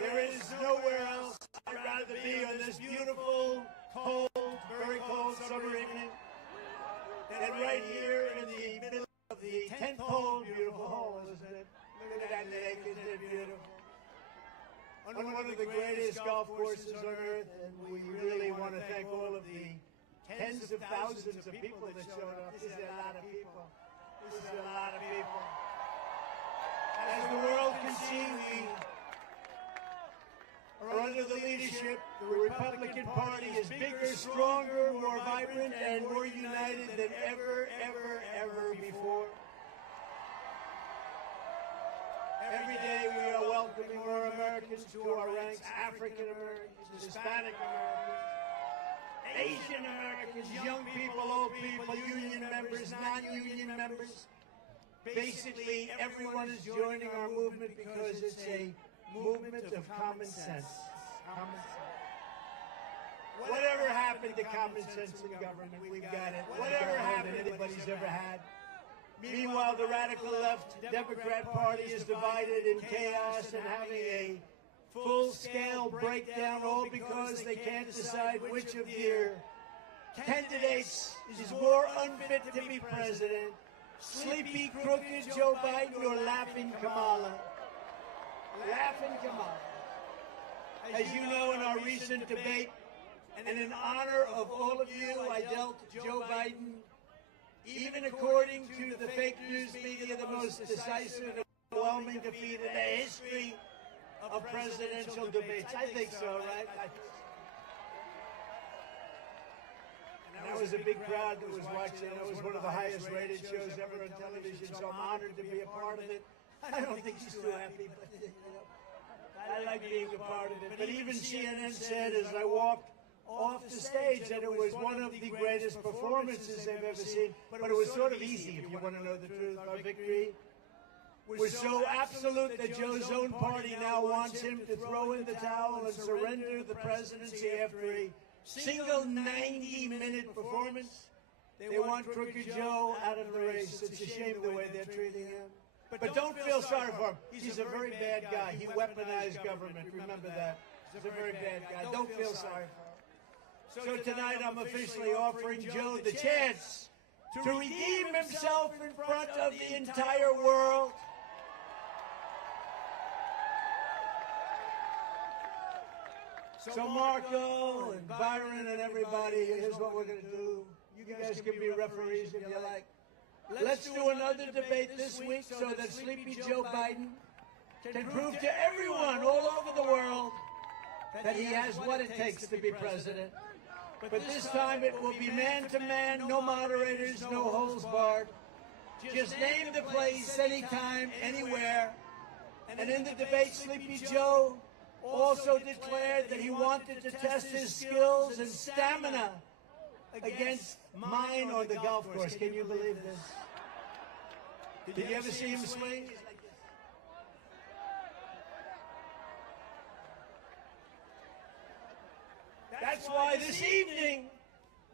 There is nowhere else I'd rather be on this beautiful, cold, very cold summer evening than right here in the middle of the 10th hole. Beautiful hole, isn't it? Look at that lake, isn't it beautiful? On one of the greatest golf courses on earth, and we really want to thank all of the tens of thousands of people that showed up. This is a lot of people. This is a lot of people. As the world can see, we are under the leadership. The Republican Party is bigger, stronger, more vibrant, and more united than ever, ever, ever before. Every day we are welcoming more Americans to our ranks, African Americans, Hispanic Americans, Asian Americans, young people, old people, union members, non-union members. Basically, everyone is joining our movement because it's a movement of common sense. Common sense. Whatever happened to common sense in government, we've got it. Whatever happened anybody's ever had. Meanwhile, the radical left Democrat Party is divided in chaos and having a full-scale breakdown, all because they can't decide which of their candidates is more unfit to be president. Sleepy, crooked Joe Biden or laughing Kamala. Laughing Kamala. As you know, in our recent debate, and in honor of all of you, I dealt Joe Biden, even according to the fake news media, the most decisive and overwhelming defeat in the history of presidential debates. I think so, right? And that was a big crowd that was watching. That was one of the highest rated shows ever on television, so I'm honored to be a part of it. I don't think she's too happy, but I like being a part of it. But even CNN said as I walked off the stage that it was one of the greatest performances they've ever seen. But it was sort of easy, if you want to know the truth. Our victory was so absolute that Joe's own party now wants him to throw in the towel and surrender the presidency after a single 90-minute performance. They want Crooked Joe out of the race. It's a shame the way they're treating him. But don't feel sorry for him. He's a very bad guy. He weaponized government. Remember that. He's a very bad guy. Don't feel sorry for him. So tonight I'm officially offering Joe the chance to redeem himself in front of the entire world. So Marco and Byron and everybody, here's what we're going to do. You guys can be referees if you like. Let's do another debate this week so that Sleepy Joe Biden can prove to everyone all over the world that he has what it takes to be president. But this time it will be man-to-man, no moderators, no holds barred. Just name the place, anytime, anywhere. And in the debate, Sleepy Joe also declared that he wanted to test his skills and stamina against mine on the golf course. Can you believe this? Did you ever see him swing? That's why this evening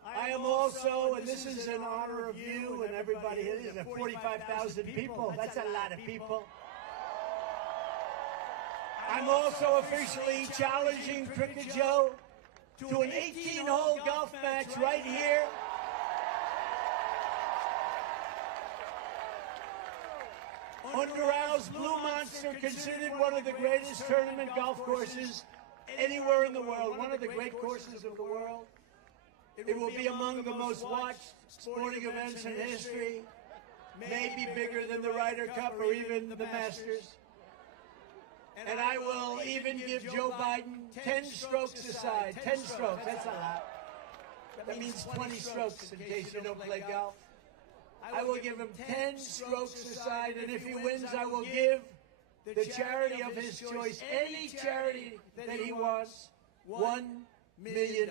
I am also, and this is in honor of you and everybody here, 45,000 people. That's a lot of people. I'm also officially challenging Crooked Joe to an 18-hole golf match right here. On Doral Blue Monster, considered one of the greatest tournament golf courses anywhere in the world, one of the great courses of the world. It will be among the most watched sporting events in history, maybe bigger than the Ryder Cup or even the Masters. And I will even give Joe Biden 10 strokes aside. 10 strokes, that's a lot. That means 20 strokes in case you don't play golf. I will give him 10 strokes aside, and if he wins, I will give the charity of his choice, any charity that he wants, $1 million.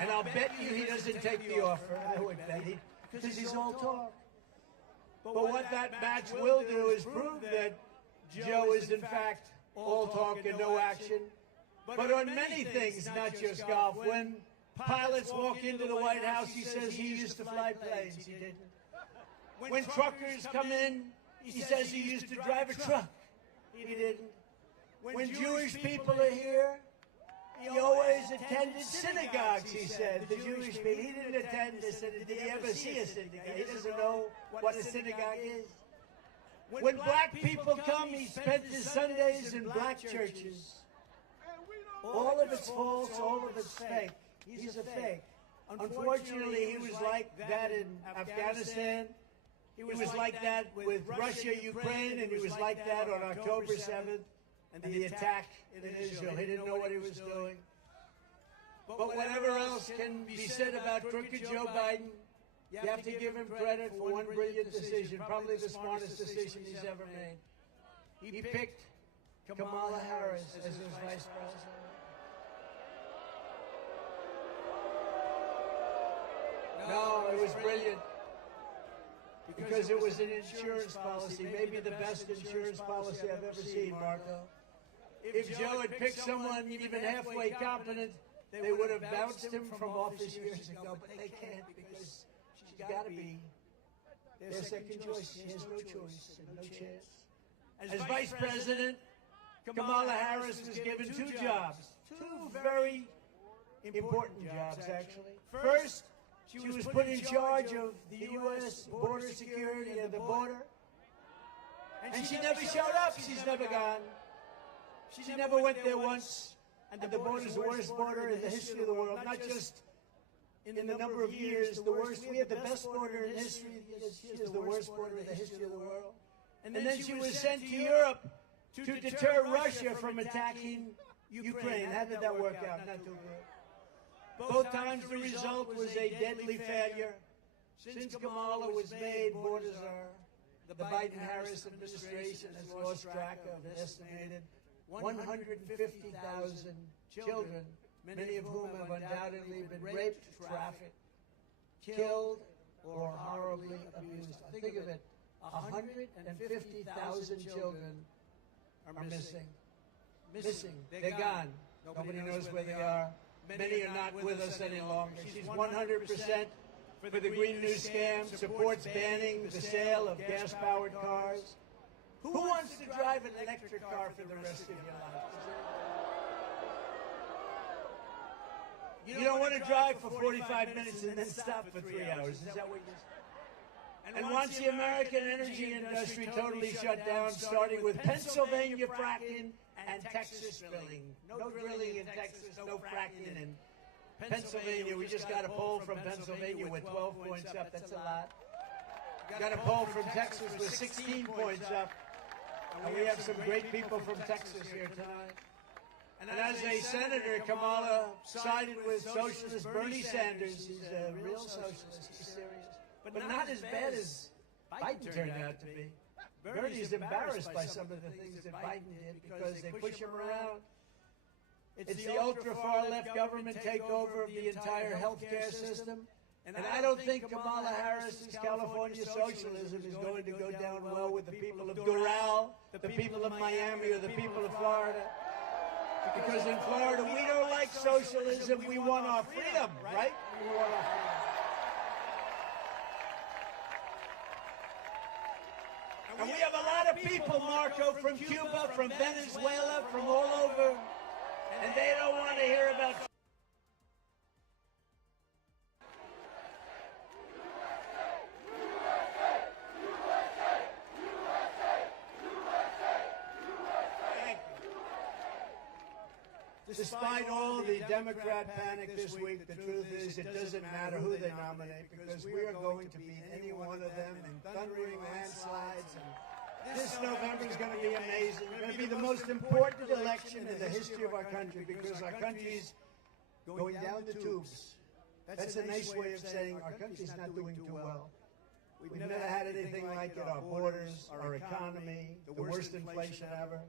And I'll bet you he doesn't take the offer. I would bet he, because he's all talk. But what that match will do is prove that Joe is in fact all talk and no action. But on many things, not just golf. When pilots walk into the White House, he says he used to fly planes. He didn't. When truckers come in, He says he used to drive a truck. He didn't. When Jewish people are here, he always attended synagogues, he said. The Jewish people, he didn't attend a synagogue. Did he ever see a synagogue? He doesn't know what a synagogue is. When black people come, he spent his Sundays in black churches. All of it's false, all of it's fake. He's a fake. Unfortunately, he was like that in Afghanistan. He was like that with Russia, Ukraine, and he was like that on October 7th and the attack in Israel. He didn't know what he was doing. But whatever else can be said about crooked Joe Biden, you have to give him credit for one brilliant decision, probably the smartest decision he's ever made. He picked Kamala Harris as his vice president. No, it was brilliant. Because it was an insurance policy, maybe the best insurance policy I've ever seen, Marco. If Joe had picked someone even halfway competent, they would have bounced him from office years ago, but they can't because she's got to be their second choice. She has no choice and no chance. As vice president, Kamala Harris was given two jobs, two very important jobs, actually. First, she was put in charge of the U.S. border security and the border. And she never showed up. She's never gone. She never went there once. And the border's the worst border in the history of the world, not just in the number of years, the worst. We had the best border in history. She is the worst border in the history of the world. And then she was sent to Europe to deter Russia from attacking Ukraine. How did that work out? Not too good. Both times the result was a deadly failure. Since Kamala was made, borders are, the Biden-Harris administration has lost track of an estimated 150,000 children, many of whom have undoubtedly been raped, trafficked, killed, or horribly abused. Think of it, 150,000 children are missing. They're gone. Nobody knows where they are. Many are not with us any longer. She's 100% for the Green New Scam, supports banning the sale of gas-powered cars. Who wants to drive an electric car for the rest of your life? You don't want to drive for 45 minutes and then stop for 3 hours. Is that what you're saying? And once the American energy industry totally shut down, starting with Pennsylvania fracking and Texas drilling. No drilling in Texas, no fracking in Pennsylvania. We just got a poll from Pennsylvania with 12 points up. That's a lot. Got a poll from Texas with 16 points up. And we have some great people from Texas here tonight. And as a senator, Kamala sided with socialist Bernie Sanders. He's a real socialist. He's serious. But not as bad as Biden turned out to be. Bernie's embarrassed by some of the things that Biden did because they push him around. It's the ultra-far left government takeover of the entire healthcare system. And I don't think Kamala Harris's California socialism is going to go down well with the people of Doral, the people of Miami, or the people of Florida. Because in Florida, we don't like socialism. We want our freedom, right? We want our freedom. And we have a lot of people, Marco, from Cuba, from Venezuela, from all over, and they don't want to hear about... Despite all the Democrat panic this week, the truth is it doesn't matter who they nominate because we are going to beat any one of them in thundering landslides. And this November is going to be amazing. It's going to be the most important election in the history of our country because our country's going down the tubes. That's a nice way of saying our country's not doing too well. We've never had anything like it. Our borders, our economy, the worst inflation ever.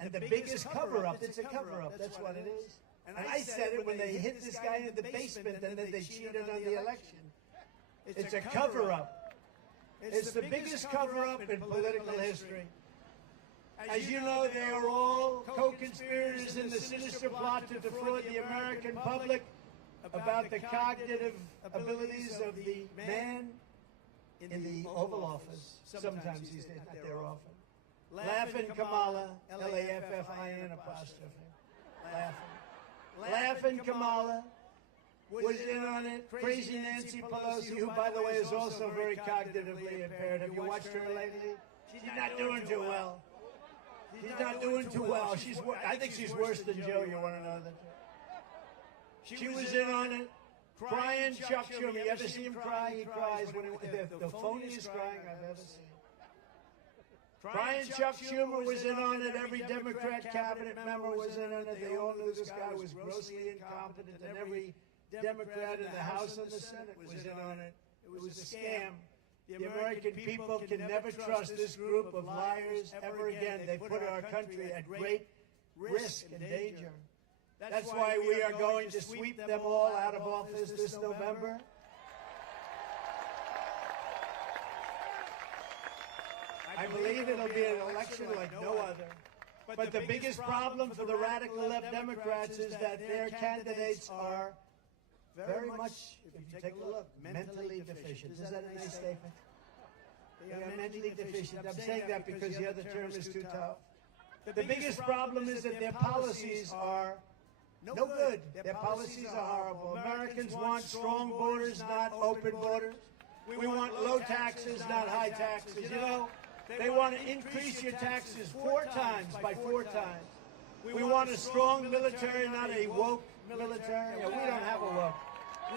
And the biggest cover-up, it's a cover-up, that's what it is. And I said it when they hit this guy in the basement and then they cheated on the election. It's a cover-up. It's the biggest cover-up in political history. As you know, they are all co-conspirators in the sinister plot to defraud the American public about the cognitive abilities of the man in the Oval Office. Sometimes he's not there often. Laughin' Kamala, Laffin apostrophe. Laughin'. Laughin' Kamala was in on it. Crazy Nancy Pelosi, who, by the way, is also very cognitively impaired. Have you watched her lately? She's not doing too well. She's not doing too well. I think she's worse than Joe. You want to know that? She was in on it. Crying Chuck Schumer. You ever see him cry? He cries when the phoniest crying I've ever seen. Crying Chuck Schumer was in on it. Every Democrat cabinet member was in on it. They all knew this guy was grossly incompetent, and every Democrat in the House and the Senate was in on it. It was a scam. The American people can never trust this group of liars ever again. They put our country at great risk and danger. That's why we are going to sweep them all out of office this November. I believe it'll be an election like no other. But the biggest problem for the radical left Democrats is that their candidates are very much, if you take a look, mentally deficient. Is that a nice statement? They are mentally deficient. I'm saying that because the other term is too tough. The biggest problem is that their policies are no good. Their policies are horrible. Americans want strong borders, not open borders. We want low taxes, not high taxes. You know, they want to increase your taxes 4 times by 4 times. We want a strong military, not a woke military. We don't have a woke.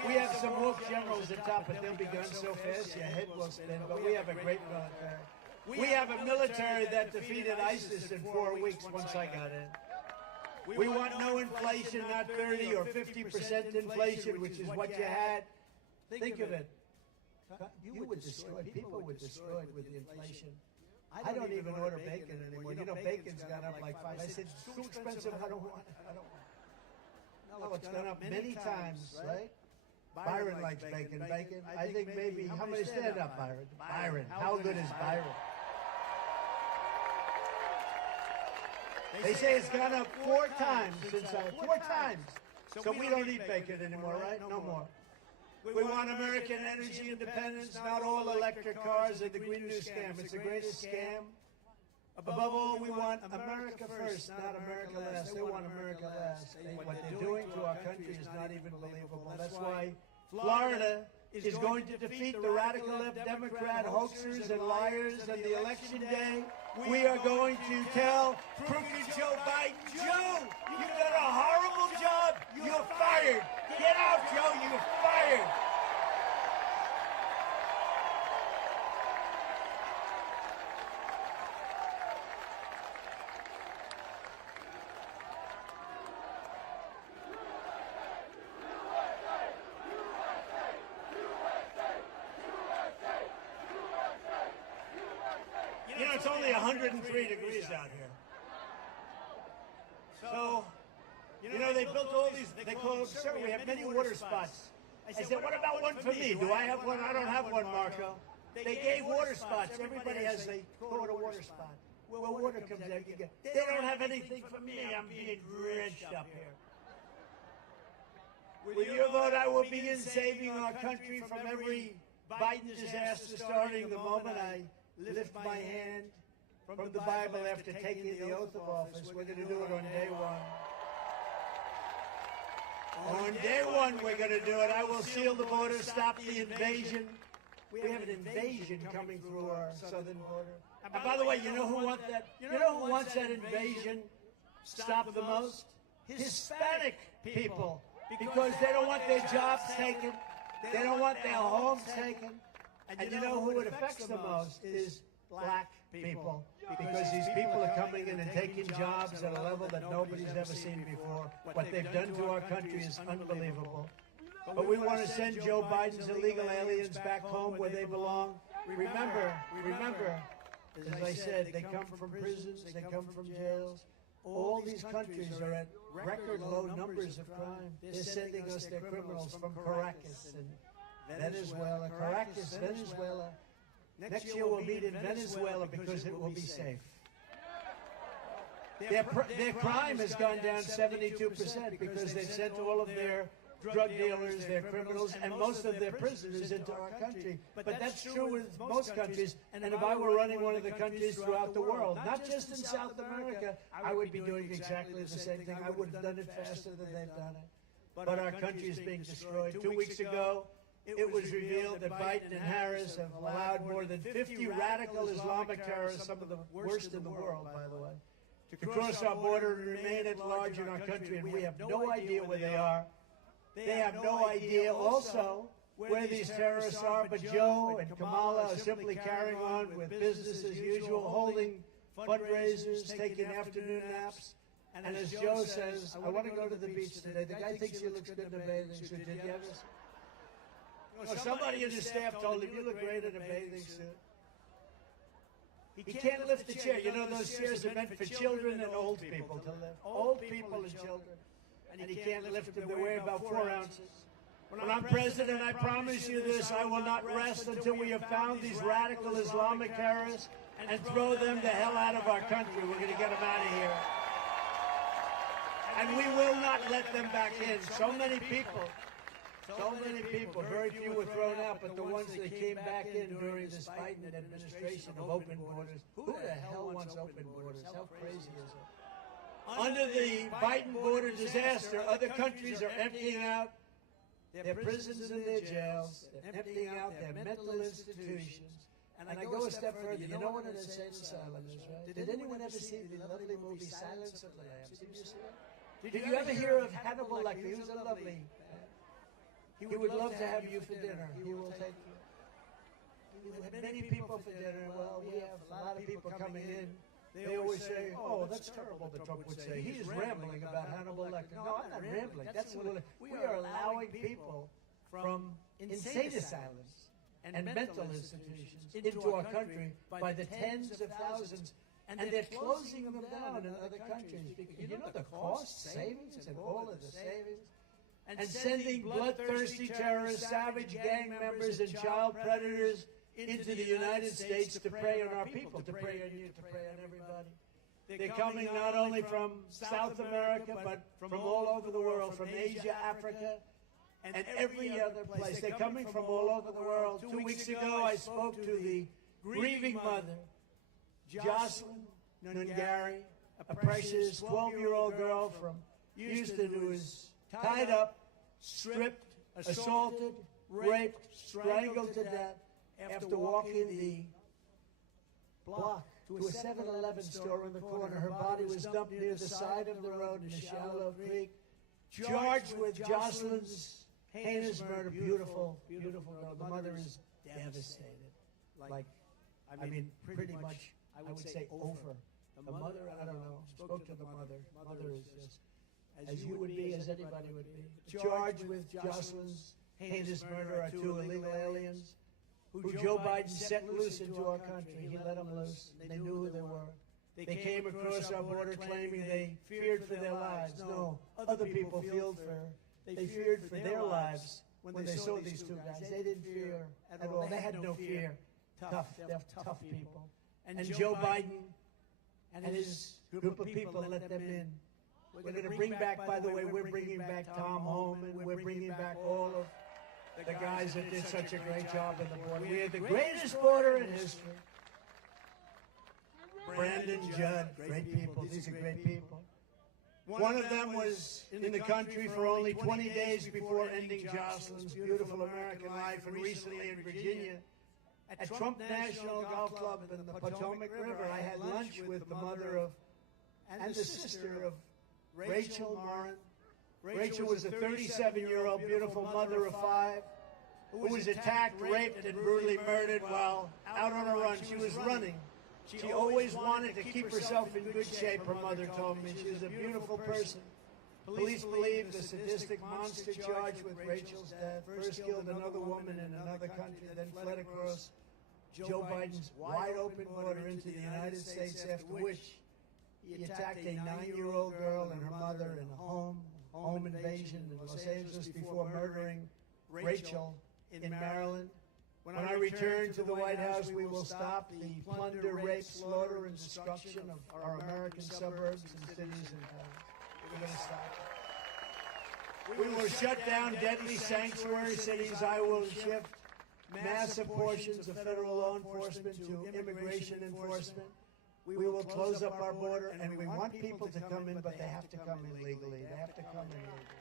We have some woke generals at top, but they'll be gone so fast your head will spin. But we have a great military. We have a military that defeated ISIS in 4 weeks once I got in. We want no inflation, not 30 or 50% inflation, which is what you had. Think of it. You would destroy, people would destroy it with the inflation. I don't even order bacon anymore. You know, bacon's gone up like 5. I said, it's too expensive, I don't want it. No, it's gone up many times, right? Byron likes bacon. I think maybe, how many stand up, Byron? Byron, how good is Byron? They say it's gone up 4 times since 4 times. So we don't eat bacon anymore, right? No more. We want American energy independence, not all electric cars and the Green New Scam. It's the greatest scam. Above all, we want America first, not America last. They want America last. What they're doing to our country is not even believable. That's why Florida is going to defeat the radical left Democrat hoaxers and liars on the election day. We are going to tell crooked Joe Biden, Joe, you did a horrible job. You're fired. Get out, Joe. You're fired. You know, it's only 103 degrees out here. So, you know, they built all these, they call them, sir, we have many water spots. I said, what about one for me? Do I have one? I don't have one, Marco. They gave water spots. Everybody has a quarter water spot. Where water comes out, you get. They don't have anything for me. I'm being drenched up here. With your vote, I will begin saving our country from every Biden disaster starting the moment I lift my hand from the Bible after taking the oath of office. We're going to do it on day 1. On day 1, we're going to do it. I will seal the border, stop the invasion. We have an invasion coming through our southern border. And by the way, you know who wants that? You know who wants that invasion stopped the most? Hispanic people. Because they don't want their jobs taken. They don't want their homes taken. And you know who it affects the most is black people. Because these people are coming in and taking jobs at a level that nobody's ever seen before. What they've done to our country is unbelievable. But we want to send Joe Biden's illegal aliens back home where they belong. Remember, as I said, they come from prisons, they come from jails. all these countries are at record low numbers of crime. They're sending us their criminals from Caracas and Venezuela. Caracas, Venezuela. Next year we'll meet in Venezuela because it will be safe. Their crime has gone down 72% because they've sent all of their drug dealers, their criminals, and most of their prisoners into our country. But that's true with most countries. And if I were running one of the countries throughout the world, not just in South America, I would be doing exactly the same thing. I would have done it faster than they've done it. But our country is being destroyed. 2 weeks ago, it was revealed that Biden and Harris have allowed more than 50 radical Islamic terrorists, some of the worst in the world, by the way, to cross our border and remain at large in our country, and we have no idea where they are. They have no idea also where these terrorists are, but Joe and Kamala are simply carrying on with business as usual, holding fundraisers, taking afternoon naps. And as Joe says, I want to go to the beach today. The guy thinks he looks good in a bathing suit. Did you ever? Somebody in his staff told him, you look great in a bathing suit. He can't lift the chair. You know, those chairs are meant for children and old people to lift. Old people and children. And he can't lift them. They weigh about 4 ounces. When I'm president, I promise you this, I will not rest until we have found these radical Islamic terrorists and throw them the hell out of our country. We're going to get them out of here. And we will not let them back in. So many people, very few were thrown out, but the ones that came back in during this Biden administration of open borders, who the hell wants open borders? How crazy is it? Under the Biden border disaster, other countries are emptying out their prisons and their jails. They're emptying out their mental institutions. And I go a step further. You know what an insane asylum is, right? Did anyone ever see the lovely movie Silence of the Lambs? Did you see it? Did you ever hear of Hannibal Lecter? He was a lovely man. He would love to have you for dinner. He will take you. He would have many people for dinner. Well, we have a lot of people coming in. They always say, oh, that's terrible, the Trump would say. He's rambling about Hannibal Lecter. No, I'm not rambling. We are allowing people from insane asylums and mental institutions into our country by the tens of thousands. And they're closing them down in other countries. You know the cost, savings, and all of the savings? And sending bloodthirsty terrorists, savage gang members, and child predators into the United States to prey on our people, to prey on you, to prey on everybody. They're coming not only from South America, but from all over the world, from Asia, Africa, and every other place. They're coming from all over the world. 2 weeks ago, I spoke to the grieving mother, Jocelyn Nungari, a precious 12-year-old girl from Houston who was tied up, stripped, assaulted, raped, strangled to death after walking the block to a 7-Eleven store in the corner. Her body was dumped near the side of the road in a shallow creek, charged with Jocelyn's heinous murder. Beautiful, beautiful girl. The mother is devastated. I mean, pretty much, I would say over. The mother, I don't know, spoke to the mother. Mother is just as you would be, as anybody would be. Charged with Jocelyn's heinous murder are 2 illegal aliens who Joe Biden set loose into our country. He let them loose. They knew who they were. They came across our border claiming they feared for their lives. No, other people they feared for their lives when they saw these 2 guys. They didn't fear at all. They had no fear. They're tough people. And Joe Biden and his group of people let them in. We're going to bring back, by the way, we're bringing back Tom Homan. We're bringing back all of the guys that did such a great job in the border. We had the greatest border in history. Brandon Judd, great people. These are great people. One of them was in the country for only 20 days before ending Jocelyn's beautiful American life, and recently in Virginia at Trump National Golf Club in the Potomac River. I had lunch with the mother of and the sister of Rachel Morin. Rachel was a 37-year-old beautiful mother of 5 who was attacked, raped, and brutally murdered while out on a run. She was running. She always wanted to keep herself in good shape, her mother told me. She was a beautiful person. Police believe the sadistic monster charged with Rachel's death first killed another woman in another country, then fled across Joe Biden's wide-open border into the United States, after which He attacked a 9-year-old girl and her mother in a home invasion in Los Angeles before murdering Rachel in Maryland. When I return to the White House, we will stop the plunder, rape, slaughter, and destruction of our American suburbs and cities and towns. We're going to stop it. We will shut down deadly sanctuary cities. I will shift massive portions of federal law enforcement to immigration enforcement. We will close up our border, and we want people to come in, but they have to come in legally. They have to come in legally.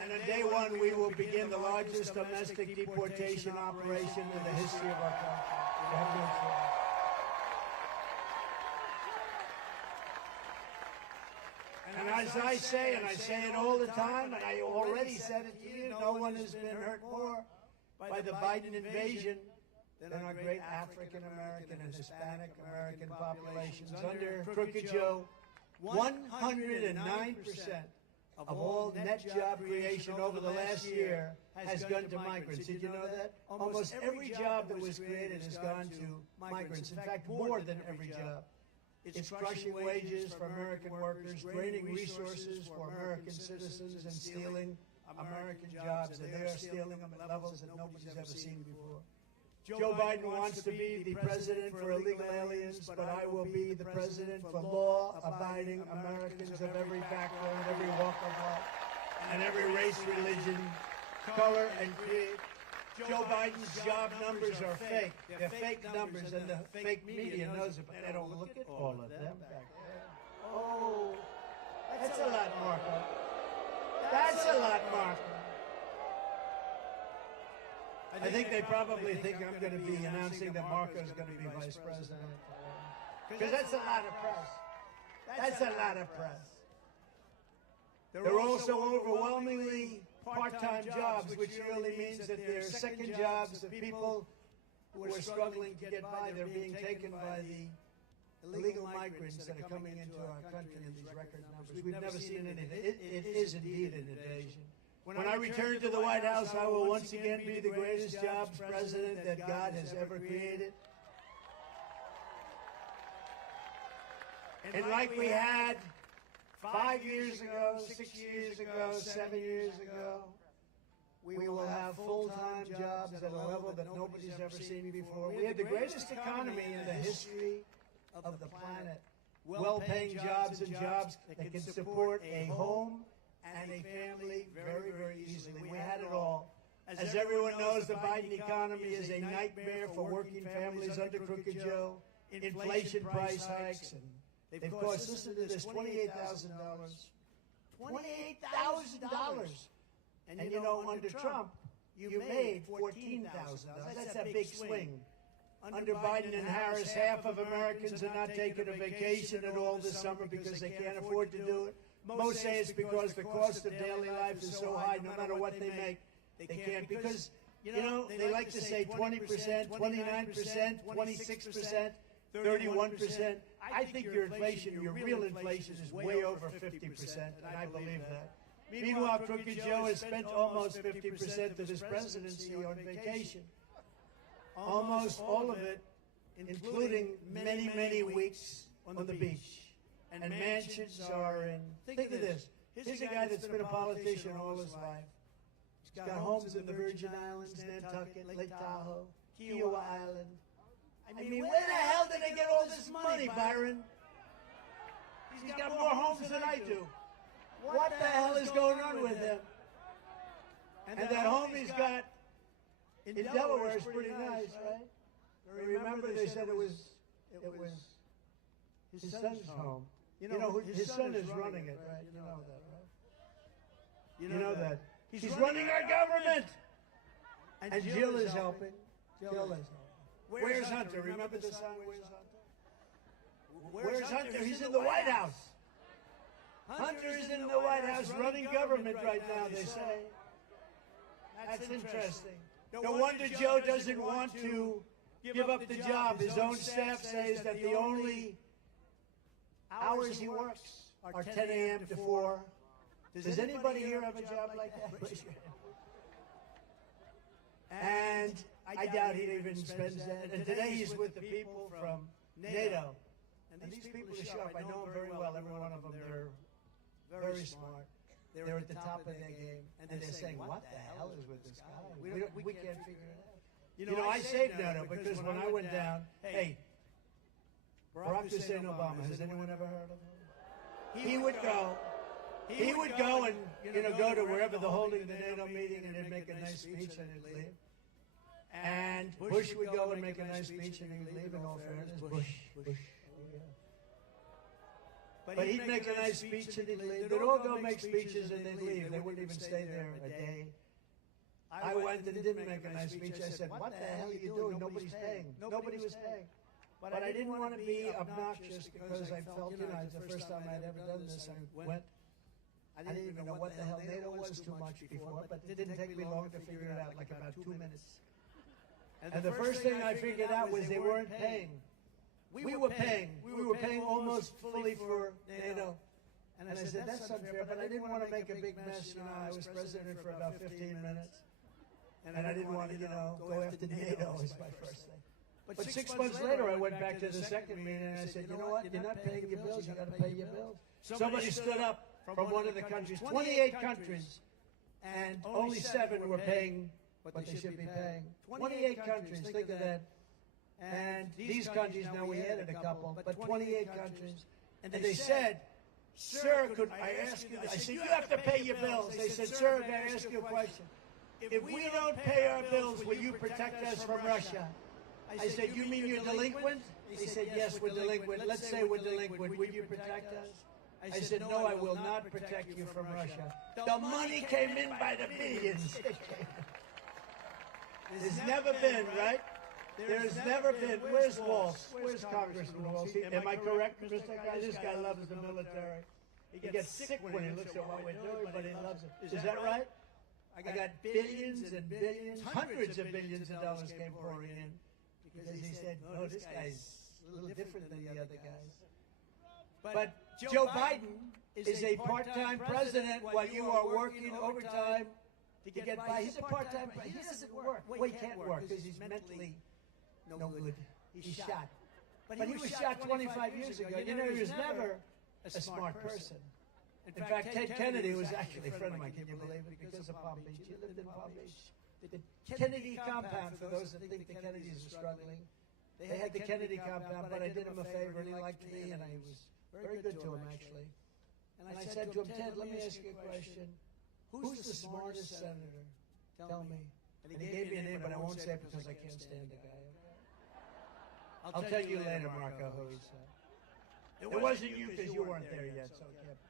And on day one, we will begin the largest domestic deportation operation in the history of our country. And as I say, and I say it all the time, and I already said it to you, no one has been hurt more by the Biden invasion than our great African American and Hispanic American populations. Under Crooked Joe, 109% of all net job creation over the last year has gone to migrants. Did you know that? Almost every job that was created has gone to migrants. In fact, more than every job. It's crushing wages for American workers, draining resources for American citizens, and stealing American jobs. And they are stealing them at levels that nobody's ever seen before. Joe Biden wants to be the president for illegal aliens, but I will be the president for law-abiding Americans of every background, every walk of life, and every race, religion, color, and creed. Joe Biden's job numbers are fake. They're fake numbers, and the fake media knows it, but they don't look at all of them back there. Oh, that's a lot, Marco. That's a lot, Marco. I think they probably think I'm going to be announcing that Marco is going to be vice president. Because that's a lot of press. That's a lot of press. They're also overwhelmingly part-time jobs, which really means that they're second jobs of people who are struggling to get by. They're being taken by the illegal migrants that are coming into our country in these record numbers. We've never seen anything. It is indeed an invasion. When I return to the White House, I will once again be the greatest jobs president that God has ever created. And like we had 5 years ago, 6 years ago, 7 years ago, we will have full-time jobs at a level that nobody's ever seen before. We have the greatest economy in the history of the planet. Well-paying jobs and jobs that can support a home and a family very, very easily. We had it all. As everyone knows, the Biden economy is a nightmare for working families under Crooked Joe. Inflation, price hikes, and they've cost, listen to this, $28,000. $28,000! And you know, under Trump, you made $14,000. That's a big swing. Under Biden and Harris, half of Americans are not taking a vacation at all this summer because they can't afford to do it. Most say it's because the cost of daily life is so high, no matter what they make, they can't. Because, you know, they like to say 20%, 29%, 26%, 31%. I think your inflation, your real inflation is way over 50%, and I believe that. Meanwhile, Crooked Joe has spent almost 50% of his presidency on vacation. Almost all of it, including many, many weeks on the beach. And mansions are in. Think of this. Here's a guy that's been a politician all his life. He's got homes in the Virgin Islands, Nantucket, Lake Tahoe, Kiowa Island. I mean, where the hell did they get all this money, Byron? He's got more homes than I do. What the hell is going on with him? And that home he's got in Delaware is pretty nice, right? Remember they said it was his son's home. You know, his son is running it, right? You know that, right? You know that. He's running our government! And Jill is helping. Jill is helping. Where's Hunter? Remember the song, Where's Hunter? Where's Hunter? He's in the White House. Hunter is in the White House running government right now, they say. That's interesting. No wonder Joe doesn't want to give up the job. His own staff says that the only hours he works are 10 a.m. to 4. Does anybody here have a job like that? And I doubt he even spends that. And today he's with the people from NATO. And these people are sharp. I know them very well, every one of them. They're very smart. They're at the top of their game. And they're saying, what the hell is with this guy? We can't figure it out. You know, I saved Nato because when I went down, hey, Barack Hussein Obama, has anyone ever heard of him? He would go and, go to wherever the holding the NATO meeting, and he'd make a nice speech and he'd leave. And Bush would go and make a nice speech and he'd leave, in all fairness. Bush. But he'd make a nice speech and he'd leave. They'd all go make speeches and they'd leave. They wouldn't even stay there a day. I went and didn't make a nice speech. I said, what the hell are you doing? Nobody's paying. Nobody was paying. But I didn't want to be obnoxious because I felt, it's the first time I'd ever done this. I didn't even know what the hell NATO was too much before, but it didn't take me long to figure it out, like about 2 minutes. And the first thing I figured out was they weren't paying. We were paying. We were paying almost fully for NATO. And I said, that's unfair, but I didn't want to make a big mess. I was president for about 15 minutes. And I didn't want to, go after NATO as my first thing. But 6 months later, I went back to the second meeting and I said, you know what? You're not paying your bills. You got to pay your bills. Somebody stood up from one of the countries, 28 countries, and only 7 were paying what they should be paying. 28 countries, think of that. And these countries, now we added a couple, but 28 countries. And they said, sir, could I ask you, I said, you have to pay your bills. They said, sir, can I ask you a question? If we don't pay our bills, will you protect us from Russia? I said, you mean you're delinquent? They said, yes, we're delinquent. Let's say we're delinquent. Will you protect us? I said, no, I will not protect you from Russia. The money came in by the billions. There's never been, right? There's never been. Where's Walsh? Where's Congressman Walsh? Am I correct, Mr. Guy? This guy loves the military. He gets sick when he looks at what we're doing, but he loves it. Is that right? I got billions and billions, hundreds of billions of dollars came pouring in because he said, no, this guy's a little different than the other guys. But Joe Biden is a part-time president while you are working overtime to get by. He's a part-time president. He doesn't work. Well, he can't work because he's mentally no good. He's shot. But he was shot 25 years ago. He was never a smart person. In fact, Ted Kennedy was actually a friend of mine. Can you believe it? Because of Palm Beach. He lived in Palm Beach. The Kennedy compound, for those that think the Kennedys are struggling, they had the Kennedy compound, but I did him a favor, and he liked me, and I was very good to him, actually. And I said to him, Ted, let me ask you a question. Who's the smartest senator? Tell me. And he gave me a name, but I won't say it because I can't stand the guy. I'll tell you later, Marco, who he said. It wasn't you because you weren't there yet, so I can't.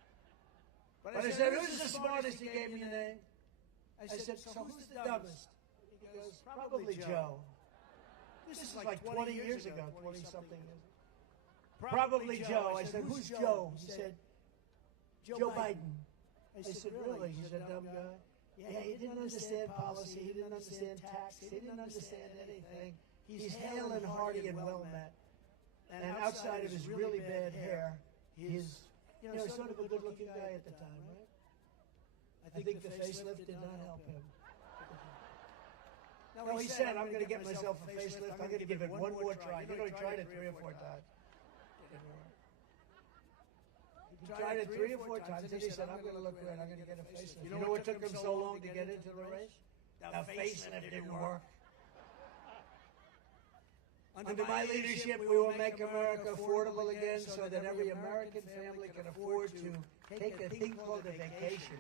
But I said, who's the smartest? He gave me a name. I said, so who's the dumbest? He goes, probably Joe. This is like 20 years ago, 20-something years ago. Probably Joe. I said, who's Joe? He said, Joe Biden. I said, really? He's a dumb guy? Yeah, he didn't understand policy. He didn't understand tax. He didn't understand anything. He's hale and hearty and well-met. And outside of his really bad hair, he's sort of a good-looking guy at the time, right? I think the facelift did not help him. No, he said, I'm going to get myself a facelift. I'm going to give it one more try. He tried it 3 or 4 times. He tried it 3 or 4 times, and he said, I'm going to look good. I'm going to get a facelift. You know what took him so long to get into the race? The facelift didn't work. Under my leadership, we will make America affordable again so that every American family can afford to take a thing called a vacation.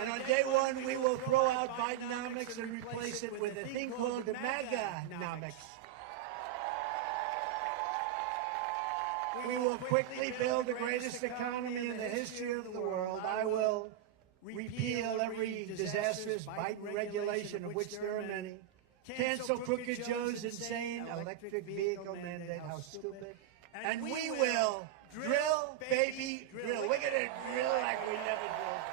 And on day one, we will throw out Bidenomics and replace it with a thing called MAGA-nomics. We will quickly build the greatest economy in the history of the world. I will repeal every disastrous Biden regulation, of which there are many. Cancel Crooked Joe's insane electric vehicle mandate. How stupid. And we will drill, baby, drill. We're going to drill like we never drilled.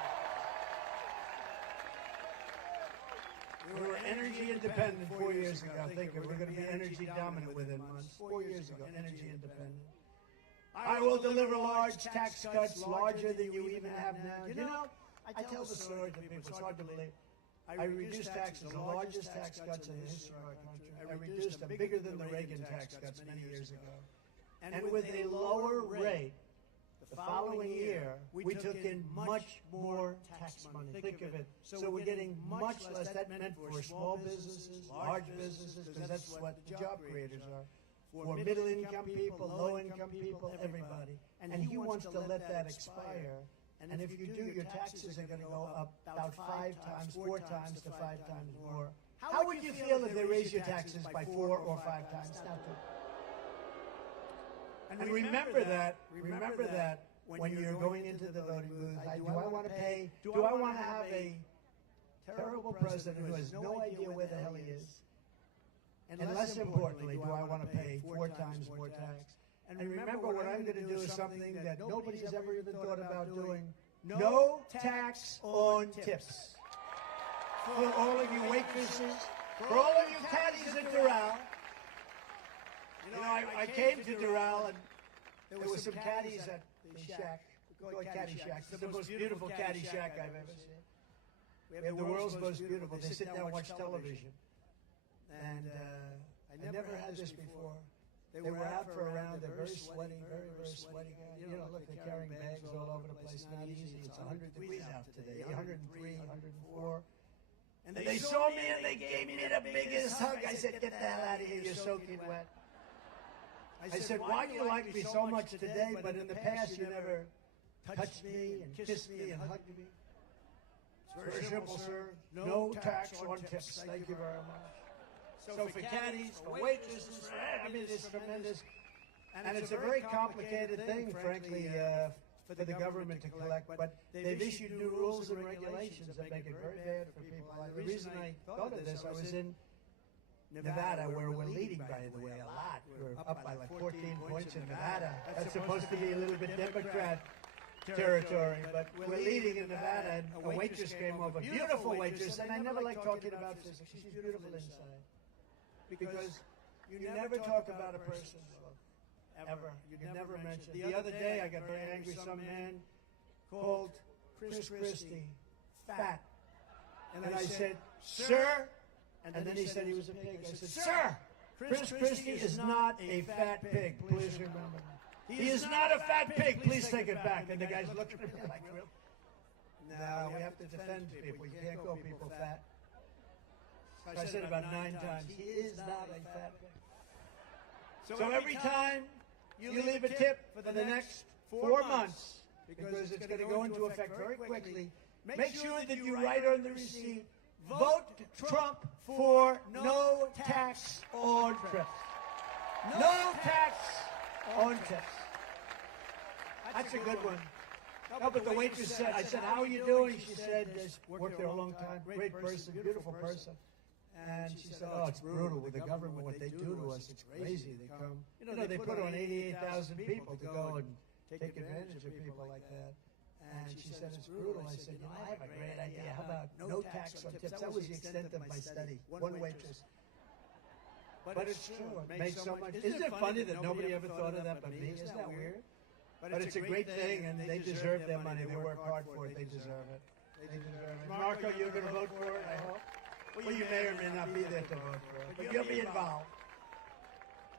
We were energy independent 4 years ago. Think of it. We're going to be energy dominant within months. 4 years ago, energy independent. I will deliver large tax cuts, larger than you even have now. I tell the story to people. It's hard to believe. I reduced taxes, the largest tax cuts in the history of our country. I reduced them bigger than the Reagan tax cuts many years ago. And with a lower rate, the following year, we took in much more tax money. Think of it. So we're getting much less. That meant for small businesses, large businesses, because that's what the job creators are. For middle-income people, low-income people, everybody. And he wants to let that expire. And if you do, your taxes are going to go up about 5 times, 4 times to 5 times more. How would you feel if they raise your taxes by 4 or 5 times? Not to. And remember that when you're going into the voting booth, do I want to pay, do I want to have a terrible president who has no idea where the hell he is? And less importantly, do I want to pay 4 times more tax? And remember, what I'm going to do is something that nobody's ever even thought about doing. No tax on tips. For all of you waitresses, for all of you caddies at Doral. You know, I came to Doral and there were some caddies at the shack. We call it Caddy Shack. It's the most beautiful caddy shack I've ever seen. We have the world's most beautiful. They sit down and watch television. And I never had this before. They were out for a round. They're very sweaty, very, very sweaty. You know, look, they're carrying bags all over the place. Not easy. It's 100 degrees out today. 103, 104. And they saw me and they gave me the biggest hug. I said, get the hell out of here. You're soaking wet. I said, why do you like me so much today, but in the past you never touched me and kissed me and hugged me? It's very simple, sir. No tax on tips. Thank you very much. So for caddies, for waitresses, I mean, it's tremendous. And it's a very complicated thing, frankly, for the government to collect. But they've issued new rules and regulations that make it very bad for people. The reason I thought of this, I was in Nevada, where we're leading, by the way, a lot. We're up by like 14 points in Nevada. That's supposed to be a little bit Democrat territory, but we're leading in Nevada. And a waitress came over, beautiful waitress, and I never like talking about physics. She's beautiful inside. Because you never talk about a person, ever. You can never mention. The other day, I got very angry. Some man called Chris Christie fat. And I said, sir, and then he said he was a pig. I said, sir, Chris Christie is not a fat pig. Please remember. He is not a fat pig. Please take it back. And the guy's looking at me like, no, we have to defend people. You can't call people fat. I said about 9 times. He is not a fat pig. So every time you leave a tip for the next 4 months, because it's going to go into effect very quickly, make sure that you write on the receipt, vote Trump for no tax on trips. No tax on tips. That's a good one. No, but the waitress said, I said, how are you doing? She said, worked there a long time, great person, beautiful person. And she said, oh, it's brutal with the government, what they do to us. It's crazy. They come, you know, they put on 88,000 people to go and take advantage of people like that. And she said, it's brutal. I said, I have a great idea. How about no tax on tips? That was the extent of my study. One waitress. But it's true. It makes so much. Isn't it funny that nobody ever thought of that but me? Isn't that weird? But it's a great thing, and they deserve their money. They work hard for it. They deserve it. They deserve it. Marco, you're going to vote for it, I hope? Well, you may or may not be there to vote for it, but you'll be involved.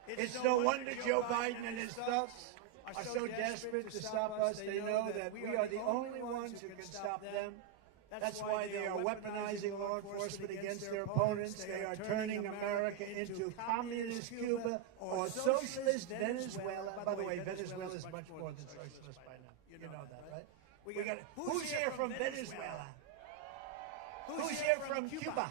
It's no wonder Joe Biden and his thugs are so desperate to stop us. They know that we are the only ones who can stop them. That's why they are weaponizing law enforcement against their opponents. They are turning America into communist Cuba or socialist Venezuela. By the way, Venezuela is much more than socialist by now. You know that, right? We got who's here from Venezuela? Who's here from Cuba?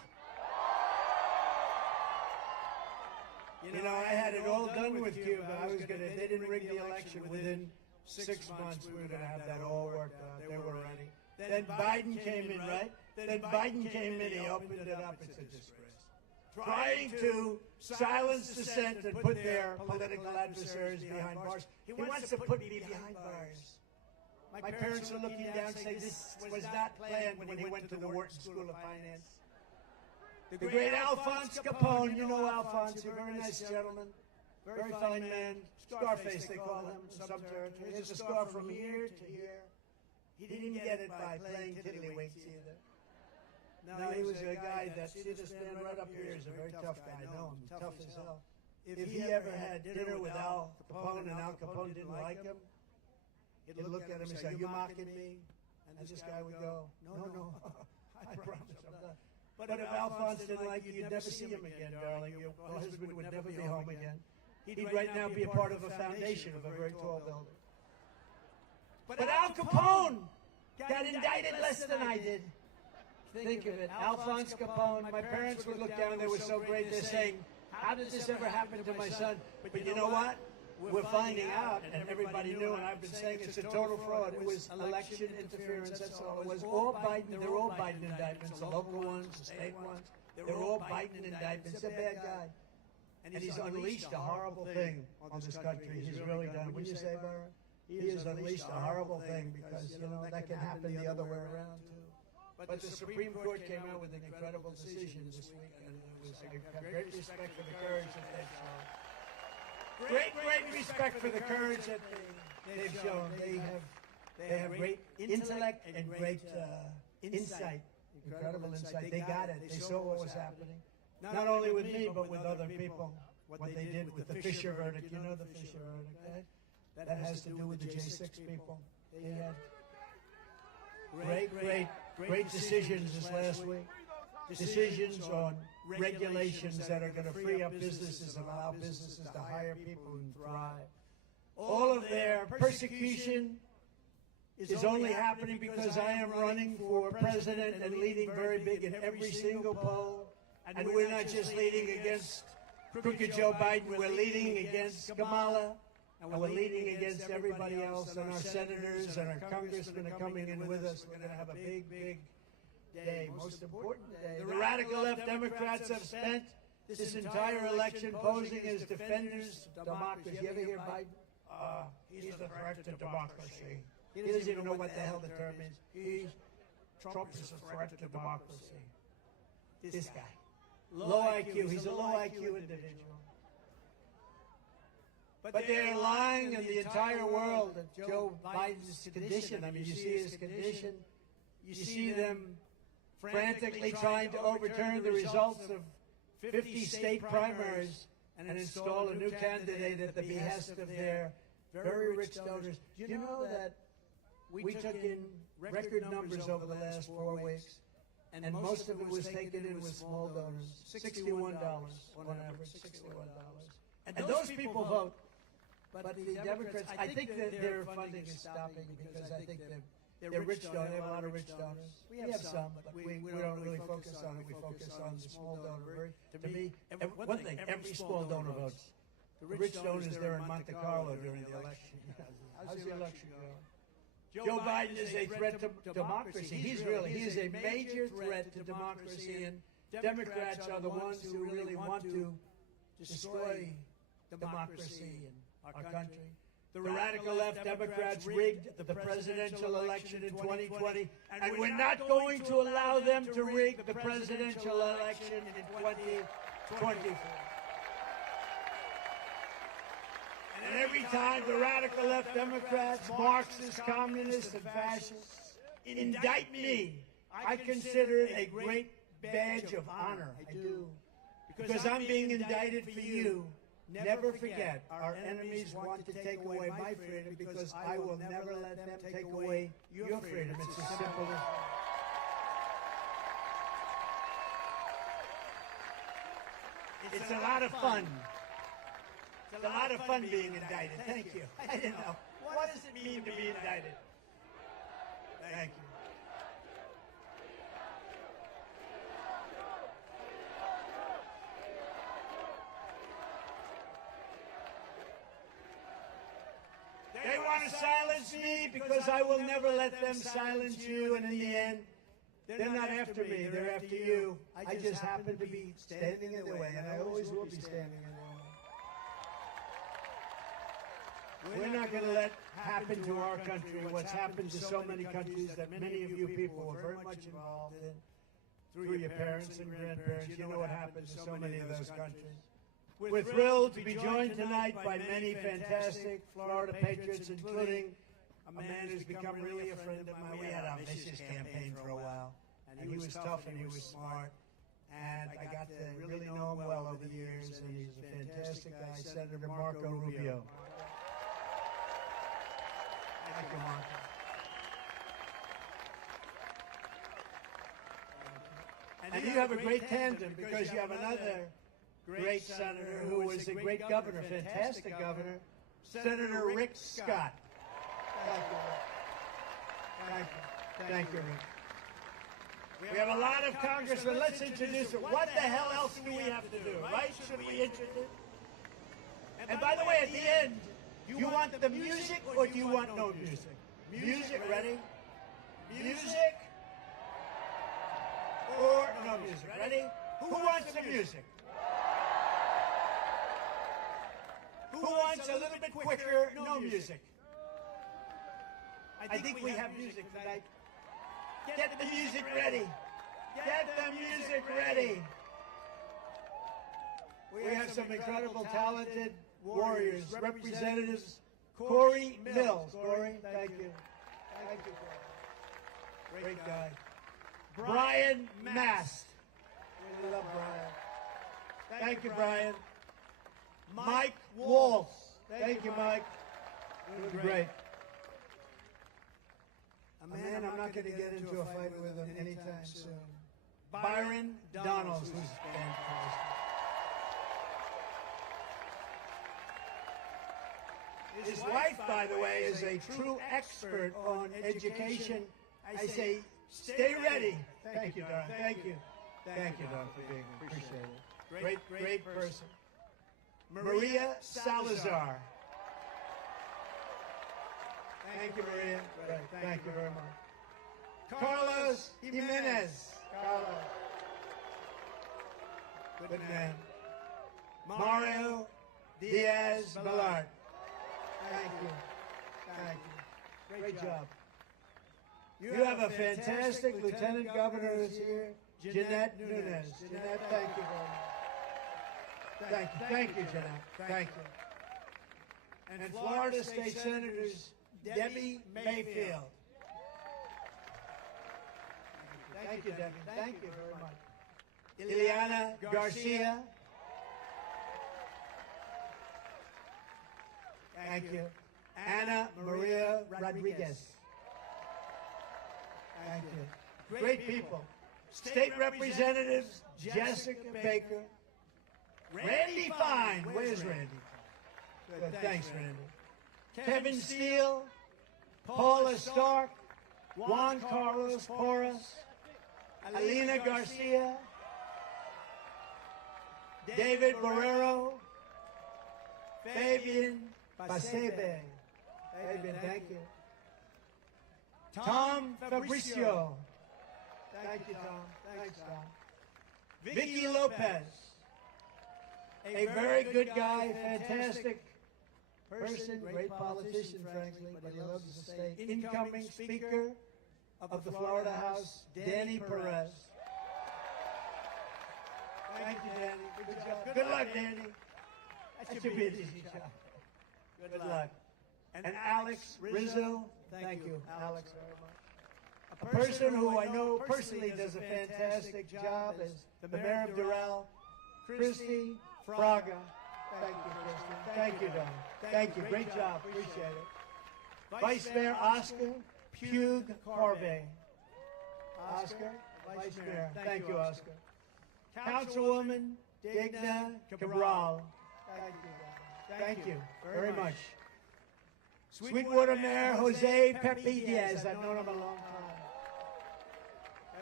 You know, I had it all done with Cuba. I was going to, they didn't rig the election. Within 6 months, we were going to have that all worked out. They were ready. Then Biden came in, right? Then Biden came in, he opened it up. It's a disgrace. Trying to silence dissent and put their political adversaries behind bars. He wants to put me behind bars. My parents are looking down saying this was not planned when he went to the Wharton School of Finance. The great Alphonse Capone, you know Alphonse, a very nice gentleman, very fine man, Scarface they call him in some territories. He has a scar from ear to ear. He didn't get it by playing tiddlywinks either. No, he was a guy that, see this man right up here is a very tough guy. I know him, tough as hell. If he ever had dinner with Al Capone and Al Capone didn't like him, he'd look at him and say, "You mocking me?" And this guy would go, "No, I promise I'm not." But if Alphonse didn't like you, you'd never see him again, darling. Your husband would never be home again. He'd right now be a part of a foundation of a very tall building. But Al Capone got indicted less than I did. Think of it, Alphonse Capone. My parents would look down, they were so great, they're saying, "How did this ever happen to my son?" But you know what? We're finding out, and everybody knew, and I've been saying it's a total fraud. It was election interference, that's all. It was all Biden. They're all Biden indictments, the local ones, the state ones. They're all Biden indictments. He's a bad guy. And he's unleashed a horrible thing on this country. He's really done. Wouldn't you say, Byron? He has unleashed a horrible thing because, you know, that can happen the other way around, too. But the Supreme Court came out with an incredible decision this week, and I have great respect for the courage that they've shown. Great respect for the courage that they've shown. They have great intellect and great insight, incredible insight. They got it. They saw what was happening. Not only with me, but with other people. What they did with the Fisher verdict. You know the Fisher verdict, right? That has to do with the J6 people. They had great decisions this last week. Decisions on regulations that are going to free up businesses and allow businesses to hire people and thrive. All of their persecution is only happening because I am running for president and leading very big in every single poll. And we're not just leading against crooked Joe Biden, we're leading against Kamala, and we're leading against everybody else, and our senators and our congressmen are coming in with us. We're going to have a big day, most important day. The radical left Democrats have spent this entire election posing as defenders of democracy. You ever hear Biden? He's a threat to democracy. He doesn't even know what the hell the term is. Trump is a threat to democracy. This guy. Low IQ. He's a low IQ individual. But they're lying in the entire world that Joe Biden's condition. I mean, you see his condition. You see them frantically trying to overturn the results of 50 state primaries and install a new candidate at the behest of their very rich donors. Do you know that we took in record numbers over the last 4 weeks? And most of it was taken in with small donors, $61 on average, $61. And those people vote. But the Democrats, I think that their funding is stopping because I think they're rich donors. They have a lot of rich donors. We have some, but we don't really focus on it. We focus on the small donor. To me, one thing, every small donor votes. The rich donors there in Monte Carlo during the election. How's the election going? Joe Biden is a threat to democracy. He is a major threat to democracy, and Democrats are the ones who really want to destroy democracy in our country. The radical left Democrats rigged the presidential election in 2020, and we're not going to allow them to rig the presidential election in 2024. And every time the radical left Democrats, Marxists, communists, and fascists indict me, I consider it a great badge of honor. I do. Because I'm being indicted for you. Never forget, our enemies want to take away my freedom because I will never let them take away your freedom. It's as simple as that. It's a lot of fun. It's a lot of fun being indicted. Thank you. I didn't know. What does it mean to be indicted? Thank you. They want to silence me because I will never let them silence you, and in the end, they're not after me, they're after you. I just happen to be standing in their way, and I always will be standing in their way. We're not going to let happen to our country what's happened to so many countries that many of you people were very much involved in through your parents and grandparents. You know what happens to so many of those countries. We're thrilled to be joined tonight by many fantastic Florida patriots, including a man who's become really a friend of mine. We had a vicious campaign for a while, and he was tough and he was smart. And I got to really know him well over the years, and he's a fantastic guy, Senator Marco Rubio. Thank you, Marco. And you have a great tandem because you have another great senator who was a great governor, fantastic governor, Senator Rick Scott. Thank you, Rick. Thank you. Thank you, Rick. We have a lot of congressmen. Let's introduce it. What the hell else do we have to do, right? Should we introduce? And by the way, at the end, you want the music or do you want no music? Music, ready? Music or no music? Ready? Who wants the music? Who wants a little bit quicker, no music? I think we have music tonight. Get the music ready. Get the music ready. We have some incredible, talented warriors, representatives. Corey Mills. Corey, thank you. Thank you, Corey. Great guy. Brian Mast. We love Brian. Thank you, Brian. Mike Waltz. Thank you, Mike. Doing great. A man I'm not going to get into a fight with him anytime soon. Byron Donalds, who's fantastic. His wife, by the way, is a true expert on education. I say, stay ready. Thank you, Don. Thank you. Thank you, Don, for being here. Appreciate it. Great person. Maria Salazar. Thank you, Maria. Thank you very much. Carlos Jimenez. Carlos. Good man. Mario Diaz-Balart. Thank you. Thank you. Great job. You have a fantastic Lieutenant Governor who's here, Jeanette Nunez. Jeanette, thank you very much. Thank you. Thank you, Jeanette. Thank you. And Florida State Senators Debbie Mayfield. Thank you, Debbie. Thank you very much. Ileana Garcia. Thank you. Anna Maria Rodriguez. Thank you. Great people. State Representatives Jessica Baker. Randy Fine. Where's Randy? Good. Thanks, Randy. Kevin Steele. Paula Stark. Juan Carlos Porras. Alina Garcia. David Barrero. Fabian Pasebe. Fabian, thank you. Tom Fabricio. Thank you, Tom. Thanks, Tom. Vicky Lopez. A very good guy, fantastic person, great politician, frankly, but he loves the state. Incoming Speaker of the Florida House, Danny Perez. Thank you, Danny. Good job. Good luck, Danny. That should be an easy job. Good luck. And Alex Rizzo. Thank you, Alex, very much. A person who I know personally does a fantastic job is the Mayor of Doral, Christy Fraga. Thank you, Christy. Thank you, Don. Thank you. Great job. Appreciate it. Vice Mayor Oscar Pugh Carvey. Oscar, Vice Mayor. Thank you, Oscar. Councilwoman Digna Cabral. Thank you. Thank you very much. Sweetwater Mayor Jose Pepe Diaz. I've known him a long time.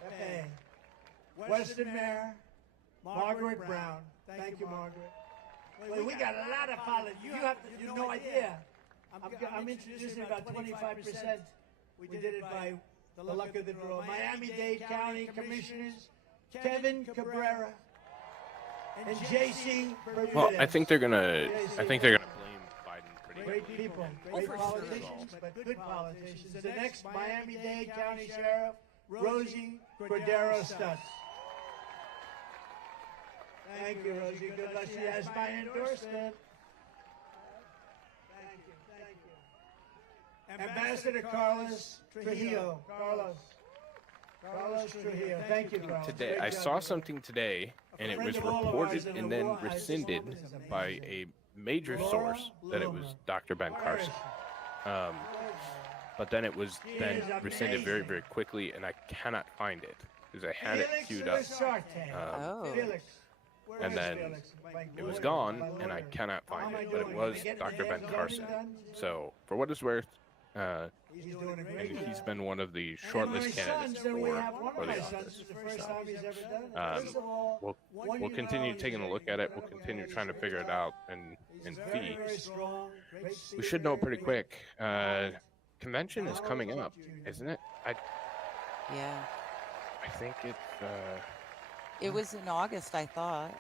Pepe. Western Mayor Margaret Brown. Thank you, Margaret. Well, we got a lot of politics. You have no idea. I'm introducing about 25%. We did it by the luck of the draw. Miami-Dade County Commissioners Kevin Cabrera and J.C. Bermudez. Well, I think they're gonna blame Biden pretty Great heavily. people, great politicians, but good politicians. The next Miami-Dade County Sheriff, Rosie Cordero Stutz. Thank you, Rosie. Good luck. She has my endorsement. Thank you. Thank you. Ambassador Carlos Trujillo. Carlos. Carlos Trujillo. Thank you, Carlos. Today, Great I job, saw brother. something today, and it friend was of all of ours reported in the and then world. rescinded by a major source that it was Dr. Ben Carson. But then it was then rescinded very, very quickly, and I cannot find it because I had it Felix queued up. Oh. Felix. Where And is then Felix? It was gone, and I cannot find it, but it was Dr. Ben Carson. So, for what it's worth, He's doing a and great job. he's been one of the And shortlist my candidates sons, and we have one for of my the sons, office. this is the first time he's ever done it. Um, First of all, We'll continue taking a look at it. We'll continue trying to figure it out and very, see. very strong. Great We speaker, should know pretty great- quick. Convention is coming up, isn't it? Yeah. I think it's. It was in August, I thought,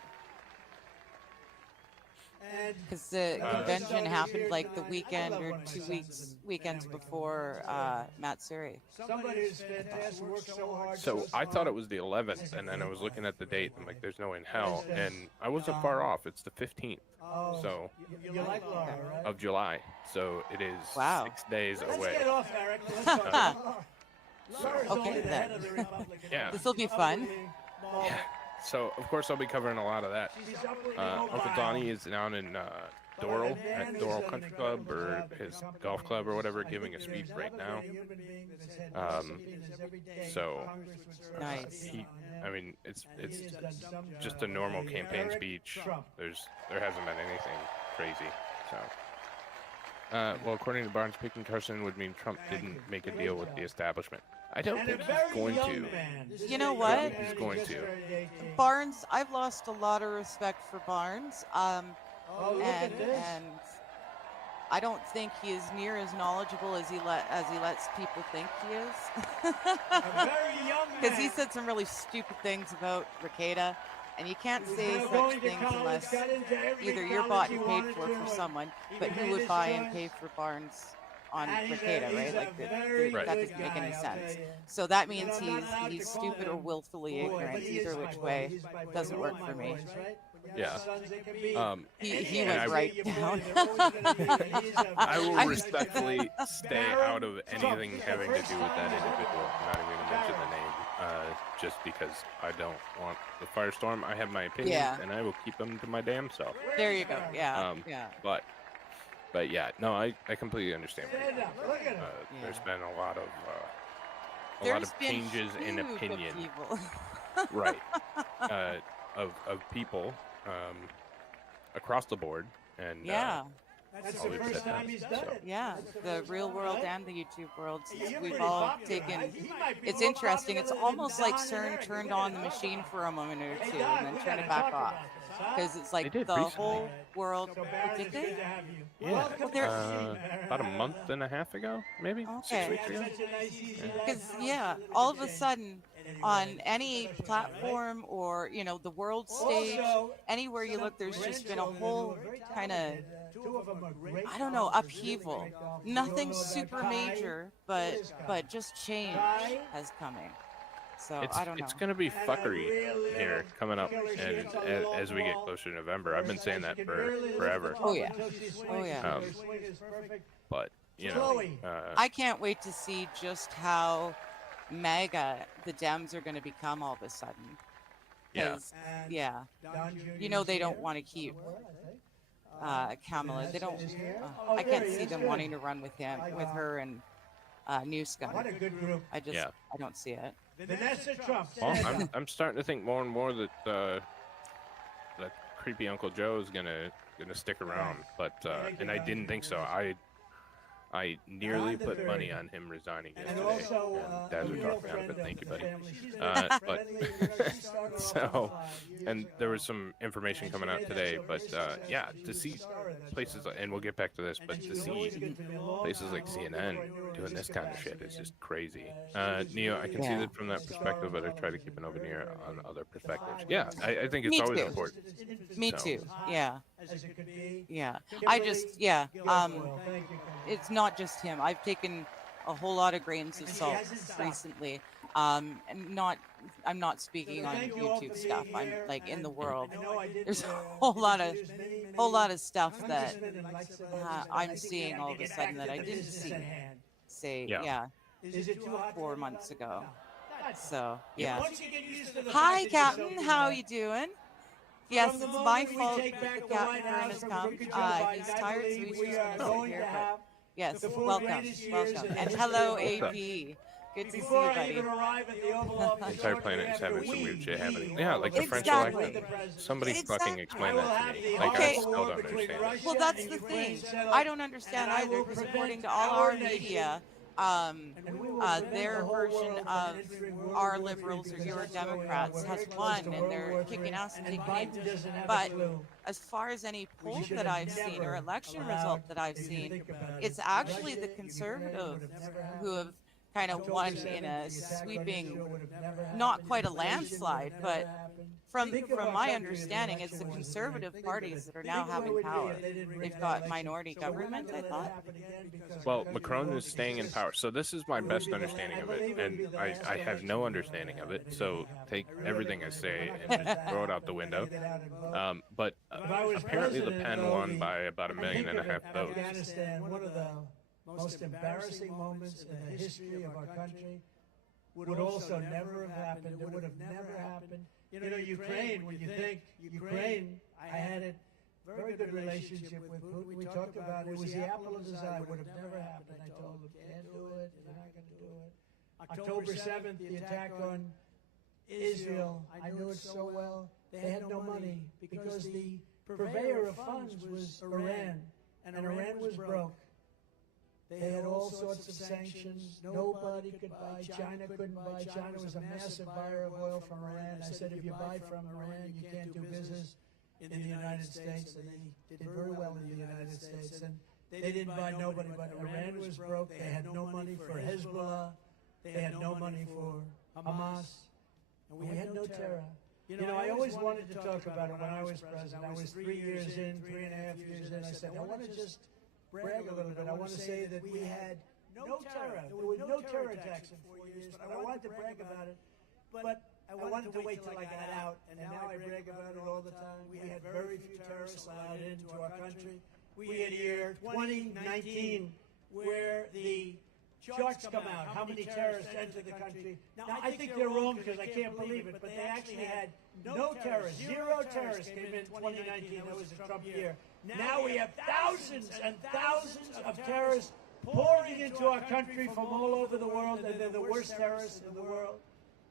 And because the Uh, convention happened like the I weekend love or when my 2 sons weeks, and weekends family come before over. Matsuri. somebody who's fantastic, works so hard. So I thought smart. it was the 11th, and then I was looking at the date. I'm like, "There's no in hell," and I wasn't far off. It's the 15th Oh, so- you like Laura, right? of July, so it is Wow. 6 days Let's away. get off, Eric. Let's talk. Laura's Okay, only the head then. of the Republican Yeah. This'll be fun. Party. So of course I'll be covering a lot of that. She's up with Uncle Mobile. Donnie is down in Doral at Doral Country Club or his golf club or whatever, giving a speech right now. So Nice. I mean, it's just a normal campaign speech. There hasn't been anything crazy. So, well, according to Barnes, picking Carson would mean Trump didn't make a deal with the establishment. I don't And a think he's very going young to. man. This You is know a what? young man He's who going just to. turned 18. Barnes, I've lost a lot of respect for Barnes. Oh, look and at this. and I don't think he is near as knowledgeable as he lets people think he is. A very young man. Because he said some really stupid things about Ricada, and you can't He was say now such going to things college, unless got into every either you're college bought he and paid wanted for to, for and someone, he but who made would his buy and choice. pay for Barnes on And he's Ricada, a right? Like very Right. that good doesn't make guy, any I'll sense. tell you. So that You know, means I'm not allowed he's to call stupid or him willfully boy, ignorant. but he is Either my which boy. way He's my boy. doesn't They're work all for my me. boys, right? When you Yeah. have sons, they can be He any was age, right your down. boy, they're always gonna be- he's a I will very- respectfully stay out of anything Trump. having to do with that individual. I'm not even going to mention the name, just because I don't want the firestorm. I have my opinions, Yeah. and I will keep them to my damn self. There you go. Yeah, Um, yeah. But yeah, no, I completely understand. Where you're Stand coming up. from. Look at him. There's been a lot of There's been changes in huge opinion, upheaval. right? Of people across the board, and Yeah, That's I'll the leave it first at that. time he's done So- it. yeah. That's the The first real time, world right? and the YouTube world. You're Since we've pretty all popular. taken. He might be It's more interesting. It's popular than almost like Don and CERN Eric. turned We on the gotta machine talk for a moment or Hey, two Don, and then we turned gotta it back talk off. about this, huh? Because it's like did the recently. whole world So Barron, did it's good they? to have you. yeah, Welcome there- to about a month and a half ago, maybe Okay. 6 weeks ago. Because all of a sudden, on any platform or the world stage, anywhere you look, there's just been a whole kind of I don't know upheaval. Nothing super major, but just change has coming. So I don't know. It's going to be fuckery here coming up, and as we get closer to November, I've been saying that for forever. Oh yeah, oh yeah. But I can't wait to see just how MAGA the Dems are going to become all of a sudden. yeah, 'Cause, yeah. They don't want to keep Kamala. They don't. I can't see them wanting to run with her, and Newscomb. What a good group. I just, Yeah. I don't see it. Vanessa Trump. well, I'm starting to think more and more that that creepy Uncle Joe is gonna stick around, but and I didn't think so. I nearly put money on him resigning And yesterday. also, And Dad would real talk me out of friend it. Thank you, the buddy. family. She's But she started off so, 5 years and ago. there was some information coming out today, but yeah, to see places, and we'll get back to this, but to see places like CNN doing this kind of shit is just crazy. Neo, I can see Yeah. that from that perspective, but I try to keep an open ear on other perspectives. Yeah, I think it's Me always too. important. Me So- too. Yeah, As it could be. yeah. I just, yeah. Thank you, Kimberly. It's not just him. I've taken a whole lot of grains of And she salt hasn't stopped. recently. And I'm not speaking on Thank you all for YouTube being stuff. I'm here, like in the and world. I know I did, There's a whole lot of stuff that I'm I'm seeing all of a sudden that I didn't see, say, Yeah. yeah, Is it too hot 4 months ago. So, yeah. Once you get used to the Hi, fact that you're Captain. so How good, you doing? Yes, from the it's my moment we fault take that back the the Captain White Vern House has from come. Crooked Joe Biden, He's I tired, so believe he's we just are going to sit going to here. But have yes, the four welcome. greatest years Welcome. in the And history hello, of our AP. country. Good to see Before you, I buddy. even arrive at the Oval Office, The entire shortly planet is after having some weird shit happening. Yeah, all like of the French Exactly. election. Somebody fucking Exactly. explain I will that have to the me. Like, I Okay. still war don't between understand it. Russia Well, that's and the Ukraine thing. settled, I don't understand and I either will because prevent according to all our our nation, media, and we will prevent their the whole version world from of entering World our War III liberals or because your that's where we are. Democrats We're has very close won to and World they're War kicking III, us and and kicking Biden names. doesn't have But a clue. as far as any We poll should that have I've seen or never election allowed, result that I've if you seen, think about it, it's actually the Russia, Ukraine conservative would have never who have happened. kind of October won 7th, in the a attack on Israel sweeping, would have never not happened. quite a Inflation would have landslide, never but happened. from Think of our my country if understanding, it's the election wasn't conservative rigged. parties that are Think now of where having we'd be power. if they didn't rig They've that got election. minority So we're not government, I gonna let it thought. happen again because Well, our country Macron won't is staying in exist. power, so this is my It would best be the understanding la- of I it, believe it would and be the I last have election no we've understanding ever of had it. that So didn't happen. take I really everything I don't. say We're not and gonna let that throw it out happen. the We're window. gonna get out and vote. But If I was apparently Le president, Pen though, won by about 1.5 million think of votes. Afghanistan, one of the most embarrassing moments in the history of our country, would also never have happened. It would have never happened. You know, Ukraine, when you think Ukraine, I had a very good relationship with Putin. We talked about it. It was the apple of his eye. It would have never happened. I told him, can't do it. You're not going to do it. October 7th, the attack on Israel, I knew it so well. They had no money because the purveyor of funds was Iran, and Iran was broke. They had all sorts of sanctions. Nobody could buy. China couldn't buy. China was a massive buyer of oil from Iran. I said, if you buy from Iran, you can't do business in the United States. And they did very well in the United States. And they didn't buy nobody, but Iran was broke. They had no money for Hezbollah. They had no money for Hamas. And we had no terror. You know, I always wanted to talk about it when I was president. I was 3 years in, 3.5 years in. I said, I want to just brag a little bit. I want to say that we had no terror. There were no terror attacks in 4 years, but I wanted to brag about it. But I wanted to wait till I got out, and now I brag about it all the time. We had very few terrorists allowed into our country. We had year 2019 where the charts come out, how many terrorists entered the country. Now, I think they're wrong because I can't believe it, but they actually had no terrorists, 0 terrorists came in 2019. That was a Trump year. Now we have thousands and thousands of terrorists pouring into our country from all over the world, and they're the worst terrorists in the world.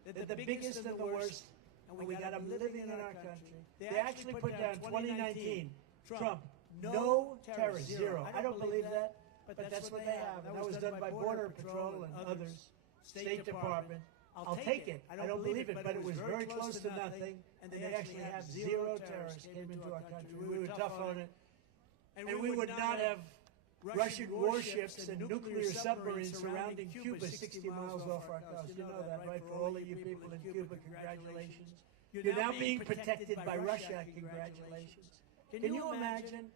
They're the biggest and the worst, and we got them living in our country. They actually put down 2019, Trump, no terrorists, 0. I don't believe that, but that's what they have. And that was done by Border Patrol and others, State Department. I'll take it. I don't believe it, but it was very close to nothing, and they actually have 0 terrorists came into our country. We were tough on it, and we would not have Russian warships and nuclear submarines surrounding Cuba 60 miles off our coast. You know that, right? For all of you people in Cuba, congratulations. You're now being protected by Russia. Congratulations. Can you imagine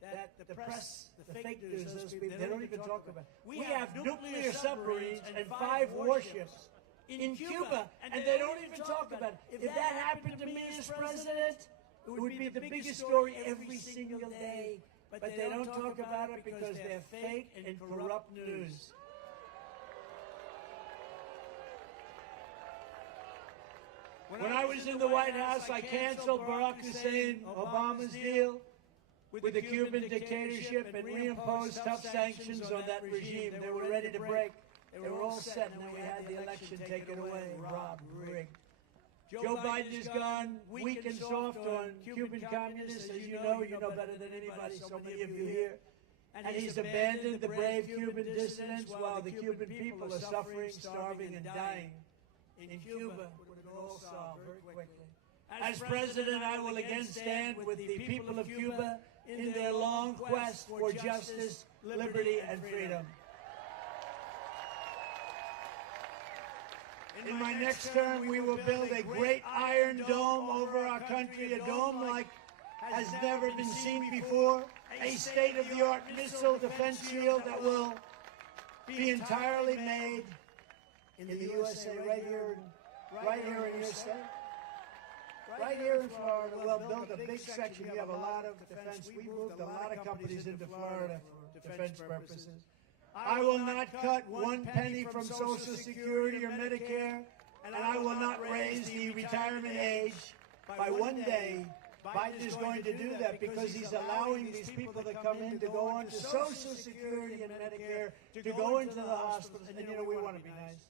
that the press, the fake news, those people, they don't even talk about it. We have nuclear submarines and 5 warships in Cuba, and they don't even talk about it. If that happened to me as president, it would be the biggest story every single day. But they don't talk about it because they're fake and corrupt news. When I was in the White House, I canceled Barack Hussein Obama's deal with the Cuban dictatorship and reimposed tough sanctions on that regime. They were ready to break. They were all set, and then we had the election taken away, robbed, rigged. Joe Biden is gone weak and soft on Cuban communists. As you know better than anybody, so many of you here. And he's abandoned the brave Cuban dissidents while the Cuban people are suffering, starving, and dying. In Cuba, would have been all solved very quickly. As president, I will again stand with the people of Cuba in their long quest for justice, liberty, and freedom. In my next term, we will build a great iron dome over our country, a dome like has never been seen before, a state-of-the-art missile defense shield that will be entirely made in the USA, right here in your state. Right here in Florida, we'll build a big section. We have a lot of defense. We moved a lot of companies into Florida for defense purposes. I will not cut 1 penny from Social Security or Medicare and I will not raise the retirement age by 1 day. Biden is going to do that because he's allowing these people that come in to go on to Social Security and Medicare, to go into the hospitals. And, you know, we want to be nice.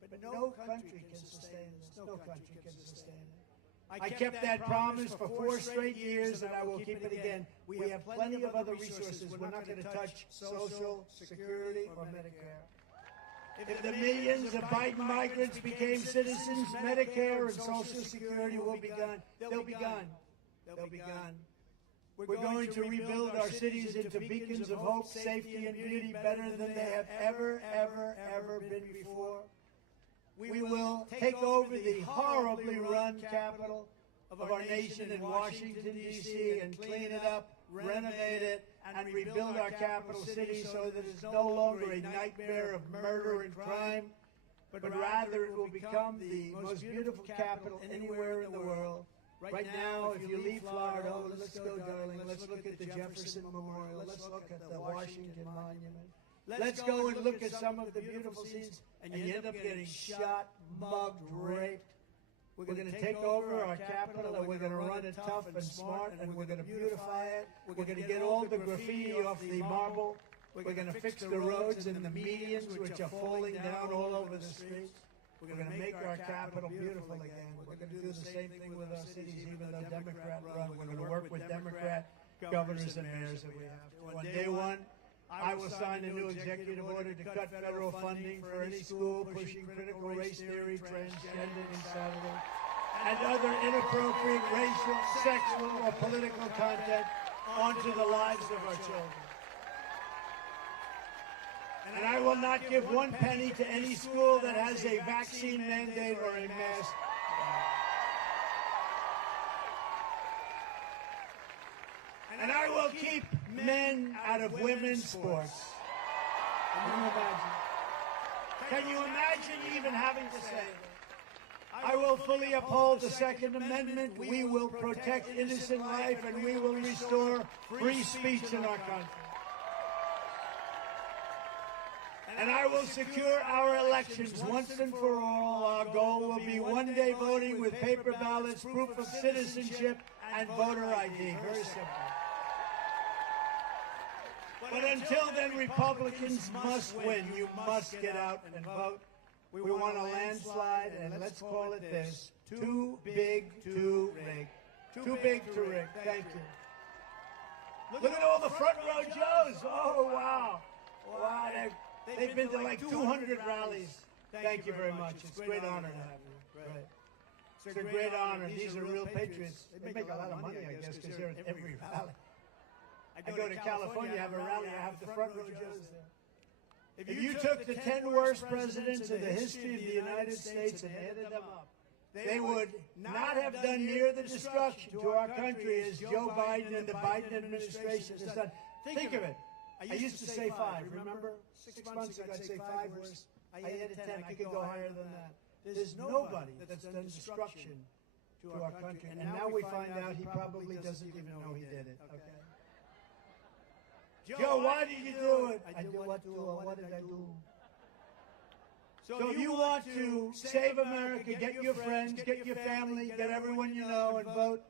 But no country can sustain this. No country can sustain it. I kept that promise for 4 straight years, and I will keep it again. We have plenty of other resources. We're not going to touch Social Security or Medicare. If the millions of Biden migrants became citizens, Medicare and Social Security will be gone. They'll be gone. They'll be gone. We're going to rebuild our cities into beacons of hope, safety, and beauty better than they have ever, ever, ever been before. We will take over the horribly run capital of our nation in Washington, D.C., and clean it up, renovate it, and rebuild our capital city so that it's no longer a nightmare of murder and crime, but rather it will become the most beautiful capital anywhere in the world. Right now, if you leave Florida, oh, let's go, darling. Let's look at the Jefferson Memorial. Let's look at the Washington Monument. Let's go and look at some of the beautiful scenes, and you end up getting shot, mugged, raped. We're going to take over our capital, and we're going to run it tough and smart, and we're going to beautify it. We're going to get all the graffiti off the marble. We're going to fix the roads and the medians, which are falling down all over the streets. We're going to make our capital beautiful again. We're going to do the same thing with our cities, even though Democrat run. We're going to work with Democrat governors and mayors if we have to. On day one, I will sign a new executive order to cut federal funding for any school pushing critical race theory, transgender insanity, and other inappropriate racial, sexual, or political content onto the lives of our children. And I will not give 1 penny to any school that has a vaccine mandate or a mask. And I will keep men out of women's sports. Can you imagine even having to say that? I will fully uphold the Second Amendment. We will protect innocent life, and we will restore free speech in our country. And I will secure our elections once and for all. Our goal will be 1 day voting with paper ballots, proof of citizenship, and voter ID. Very simple. But until then, Republicans must win. You must get out and vote. We want a landslide, and let's call it this: too big to rig. Too big to rig. Thank you. Look at all the front row Joes. Oh, wow. Wow, they've been to like 200 rallies. Thank you very much. It's a great honor to have you. Right. It's a great honor. These are real patriots. They make a lot of money, I guess, because they're at every rally. I go to California, have a rally, I have the front row Joes there. If you took the 10 worst presidents in the history of the United States and added them up, they would not have done near the destruction to our country as Joe Biden and the Biden administration has done. Think of it. I used to say 5, remember? 6 months ago I'd say 5 worst. I added 10, I could go higher than that. There's nobody that's done destruction to our country. And now we find out he probably doesn't even know he did it, okay? Joe, why did you do it? I did what did I do? So if you want to save America, get your friends, get your family, get everyone you know, and vote.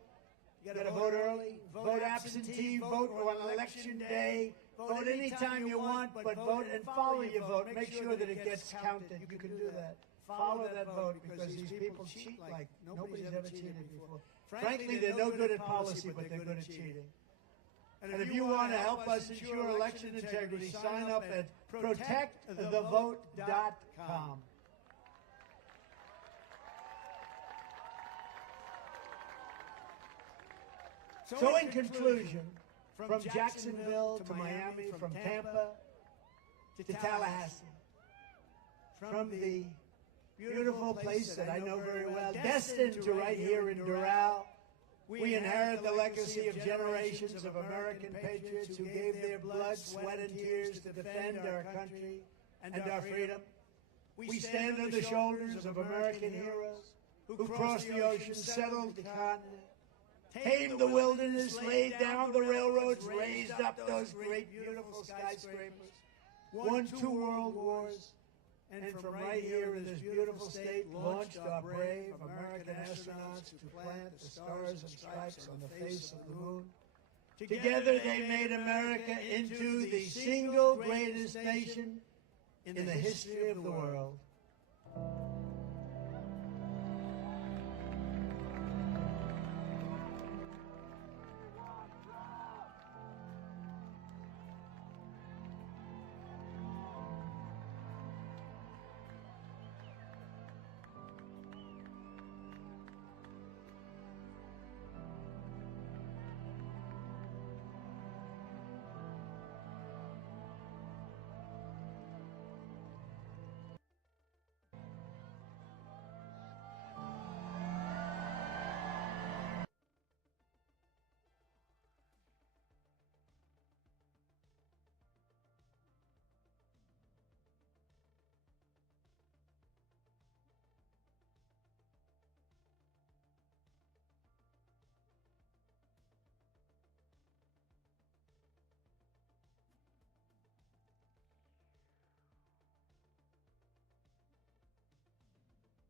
You got to vote early, vote absentee, vote on election day, vote anytime you want, but vote and follow your vote. Make sure that it gets counted. You can do that. Follow that vote because these people cheat like nobody's ever cheated before. Frankly, they're no good at policy, but they're good at cheating. And if you want to help us ensure election integrity, sign up at protectthevote.com. So in conclusion, from Jacksonville to Miami, from Tampa to Tallahassee, from the beautiful place that I know very well, destined to right here in Doral, we inherit the legacy of generations of American patriots who gave their blood, sweat, and tears to defend our country and our freedom. We stand on the shoulders of American heroes who crossed the ocean, settled the continent, tamed the wilderness, laid down the railroads, raised up those great, beautiful skyscrapers, won 2 world wars, And from right here in this beautiful state launched our brave American astronauts to plant the stars and stripes on the face of the moon. Together they made America into the single greatest nation in the history of the world.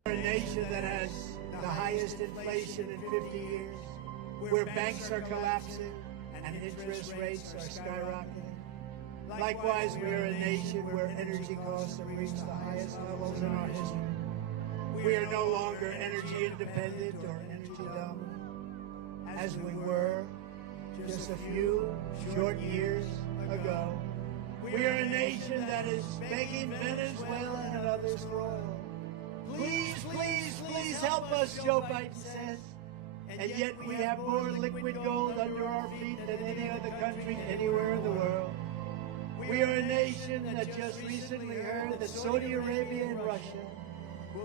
We're a nation that has the highest inflation in 50 years, where banks are collapsing and interest rates are skyrocketing. Likewise, we are a nation where energy costs have reached the highest levels in our history. We are no longer energy independent or energy dominant, as we were just a few short years ago. We are a nation that is begging Venezuela and others for oil. Please, please, please help us, Joe Biden says. And yet we have more liquid gold under our feet than any other country anywhere in the world. We are a nation that just recently heard that Saudi Arabia and Russia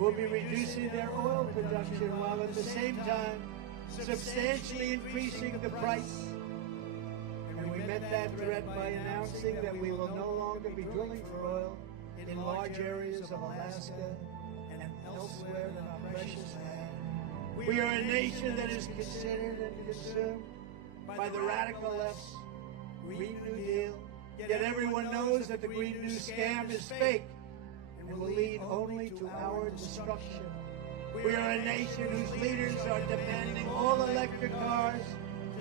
will be reducing their oil production while at the same time substantially increasing the price. And we met that threat by announcing that we will no longer be drilling for oil in large areas of Alaska and elsewhere in our precious land. We are a nation that is considered and consumed by the radical left's Green New Deal, yet everyone knows that the Green New scam is fake and will lead only to our destruction. We are a nation whose leaders are demanding all electric cars,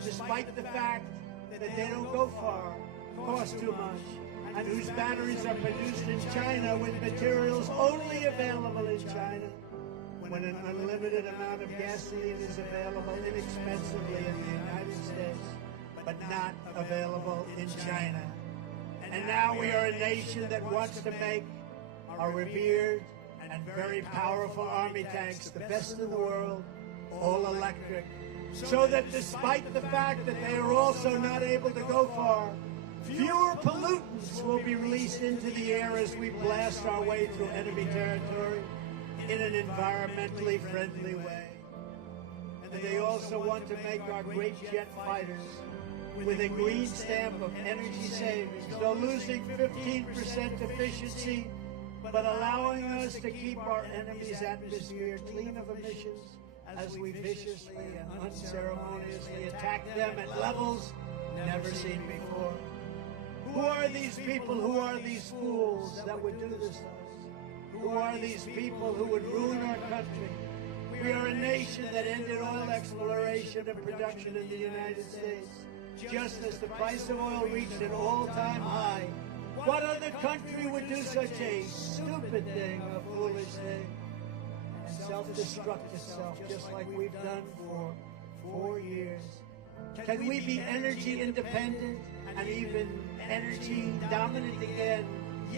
despite the fact that they don't go far, cost too much, and whose batteries are produced in China with materials only available in China, when an unlimited amount of gasoline is available inexpensively in the United States, but not available in China. And now we are a nation that wants to make our revered and very powerful army tanks, the best in the world, all electric, so that despite the fact that they are also not able to go far, fewer pollutants will be released into the air as we blast our way through enemy territory in an environmentally friendly way. And they also want to make our great jet fighters with a green stamp of energy savings, so losing 15% efficiency, but allowing us to keep our enemy's atmosphere clean of emissions as we viciously and unceremoniously attack them at levels never seen before. Who are these people? Who are these fools that would do this to us? Who are these people who would ruin our country? We are a nation that ended oil exploration and production in the United States, just as the price of oil reached an all-time high. What other country would do such a stupid thing, a foolish thing, and self-destruct itself just like we've done for 4 years? Can we be energy independent and even energy dominant again?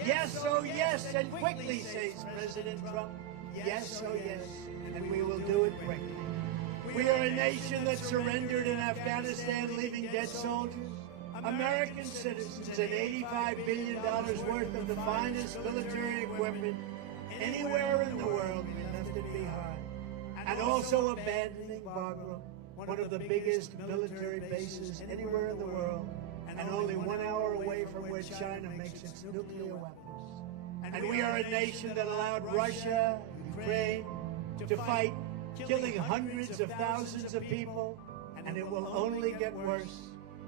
Yes, oh yes, and quickly, says President Trump. Yes, oh yes, and we will do it quickly. We are a nation that surrendered in Afghanistan, leaving dead soldiers, American citizens, and $85 billion worth of the finest military equipment anywhere in the world. We left it behind. And also abandoning Bagram, one of the biggest military bases anywhere in the world, and only 1 hour away from where China makes its nuclear weapons. And we are a nation that allowed Russia, Ukraine, to fight, killing hundreds of thousands of people, and it will only get worse.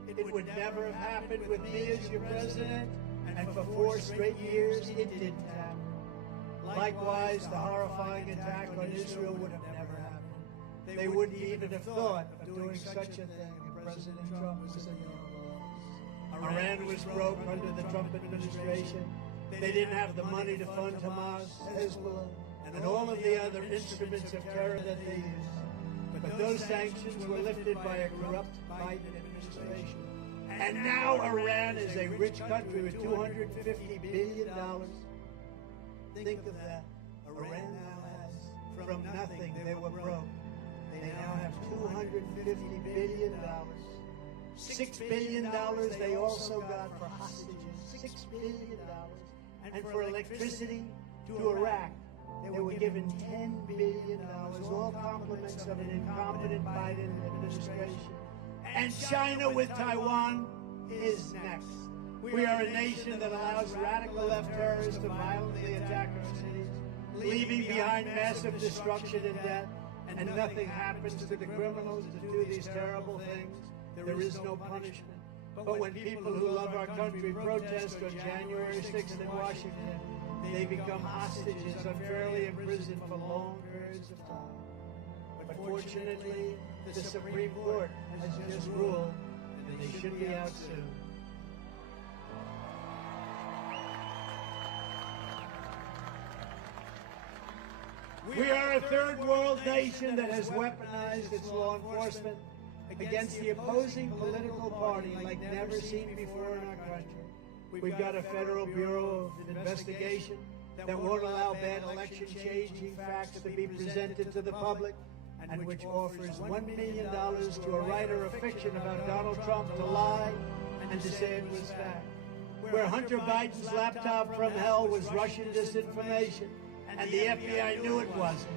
It would never have happened with me as your president, and for 4 straight years it didn't happen. Likewise, the horrifying attack on Israel would have never happened. They wouldn't even have thought of doing such a thing if President Trump was in the office. Iran was broke under the Trump administration. They didn't have the money to fund Hamas, Hezbollah, and all of the other instruments of terror that they used. But those sanctions were lifted by a corrupt Biden administration. And now Iran is a rich country with $250 billion. Think of that. Iran now has, from nothing, they were broke. They now have $250 billion. $6 billion they also got for hostages. $6 billion. And for electricity to Iraq, they were given $10 billion, all compliments of an incompetent Biden administration. And China with Taiwan is next. We are a nation that allows radical left terrorists to violently attack our cities, leaving behind massive destruction and death, and nothing happens to the criminals that do these terrible things. There is no punishment. But when people who love our country protest on January 6th in Washington, they become hostages, unfairly imprisoned for long periods of time. But fortunately, the Supreme Court has just ruled that they should be out soon. We are a third world nation that has weaponized its law enforcement against the opposing political party like never seen before in our country. We've got a Federal Bureau of Investigation that won't allow bad election-changing facts to be presented to the public, and which offers $1 million to a writer of fiction about Donald Trump to lie and to say it was fact. Where Hunter Biden's laptop from hell was Russian disinformation, and the FBI knew it wasn't.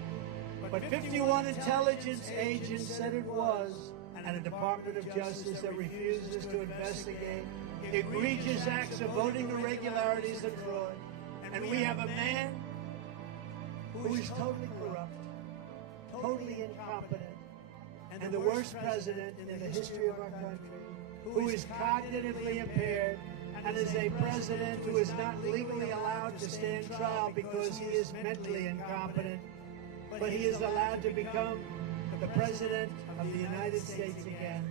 But 51 intelligence agents said it was, and a Department of Justice that refuses to investigate egregious acts of voting irregularities and fraud. And we have a man who is totally corrupt, totally incompetent, and the worst president in the history of our country, who is cognitively impaired, and is a president who is not legally allowed to stand trial because he is mentally incompetent, but he is allowed to become the president of the United States again.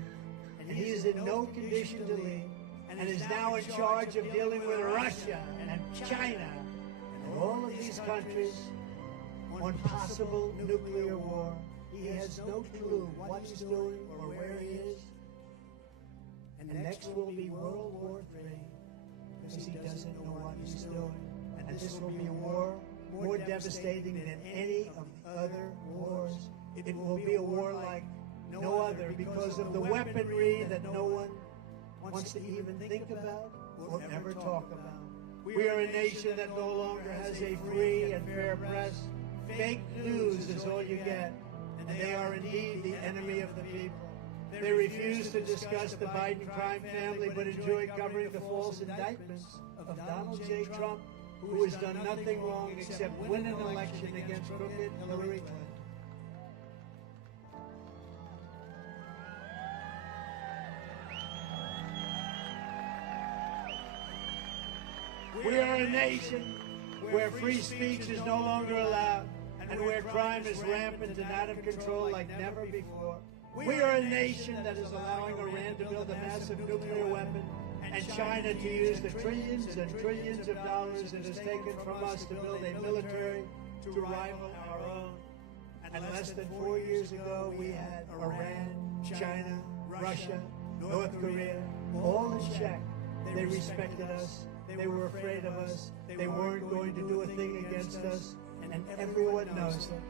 And he is in no condition to leave, and is now in charge of dealing with Russia and China and all of these countries on possible nuclear war. He has no clue what he's doing or where he is. And the next will be World War III, because he doesn't know what he's doing. And this will be a war more devastating than any of the other wars. It will be a war like no other because of the weaponry that no one wants to even think about or ever talk about. We are a nation that no longer has a free and fair press. Fake news is all you get, and they are indeed the enemy of the people. They refuse to discuss the Biden crime family, but enjoy covering the false indictments of Donald J. Trump, who has done nothing wrong except win an election against crooked Hillary Clinton. We are a nation where free speech is no longer allowed, and where crime is rampant and out of control like never before. We are a nation that is allowing Iran to build a massive nuclear weapon, and China to use the trillions and trillions of dollars it has taken from us to build a military to rival our own. And less than 4 years ago, we had Iran, China, Russia, North Korea, all in check. They respected us. They were afraid of us. They weren't going to do a thing against us, and everyone knows it.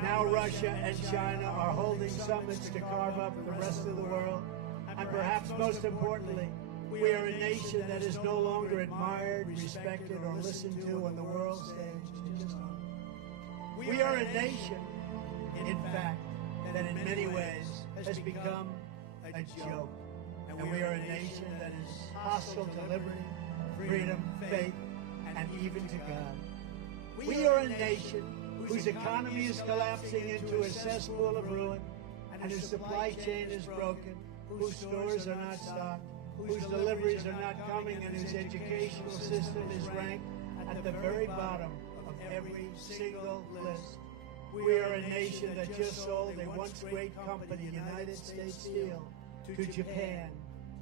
Now Russia and China are holding summits to carve up the rest of the world. And perhaps most importantly, we are a nation that is no longer admired, respected, or listened to on the world stage. We are a nation, in fact, that in many ways has become a joke. And we are a nation that is hostile to liberty, freedom, faith, and even to God. We are a nation whose economy is collapsing into a cesspool of ruin, and whose supply chain is broken, whose stores are not stocked, whose deliveries are not coming, and whose educational system is ranked at the very bottom of every single list. We are a nation that just sold a once great company, United States Steel, to Japan.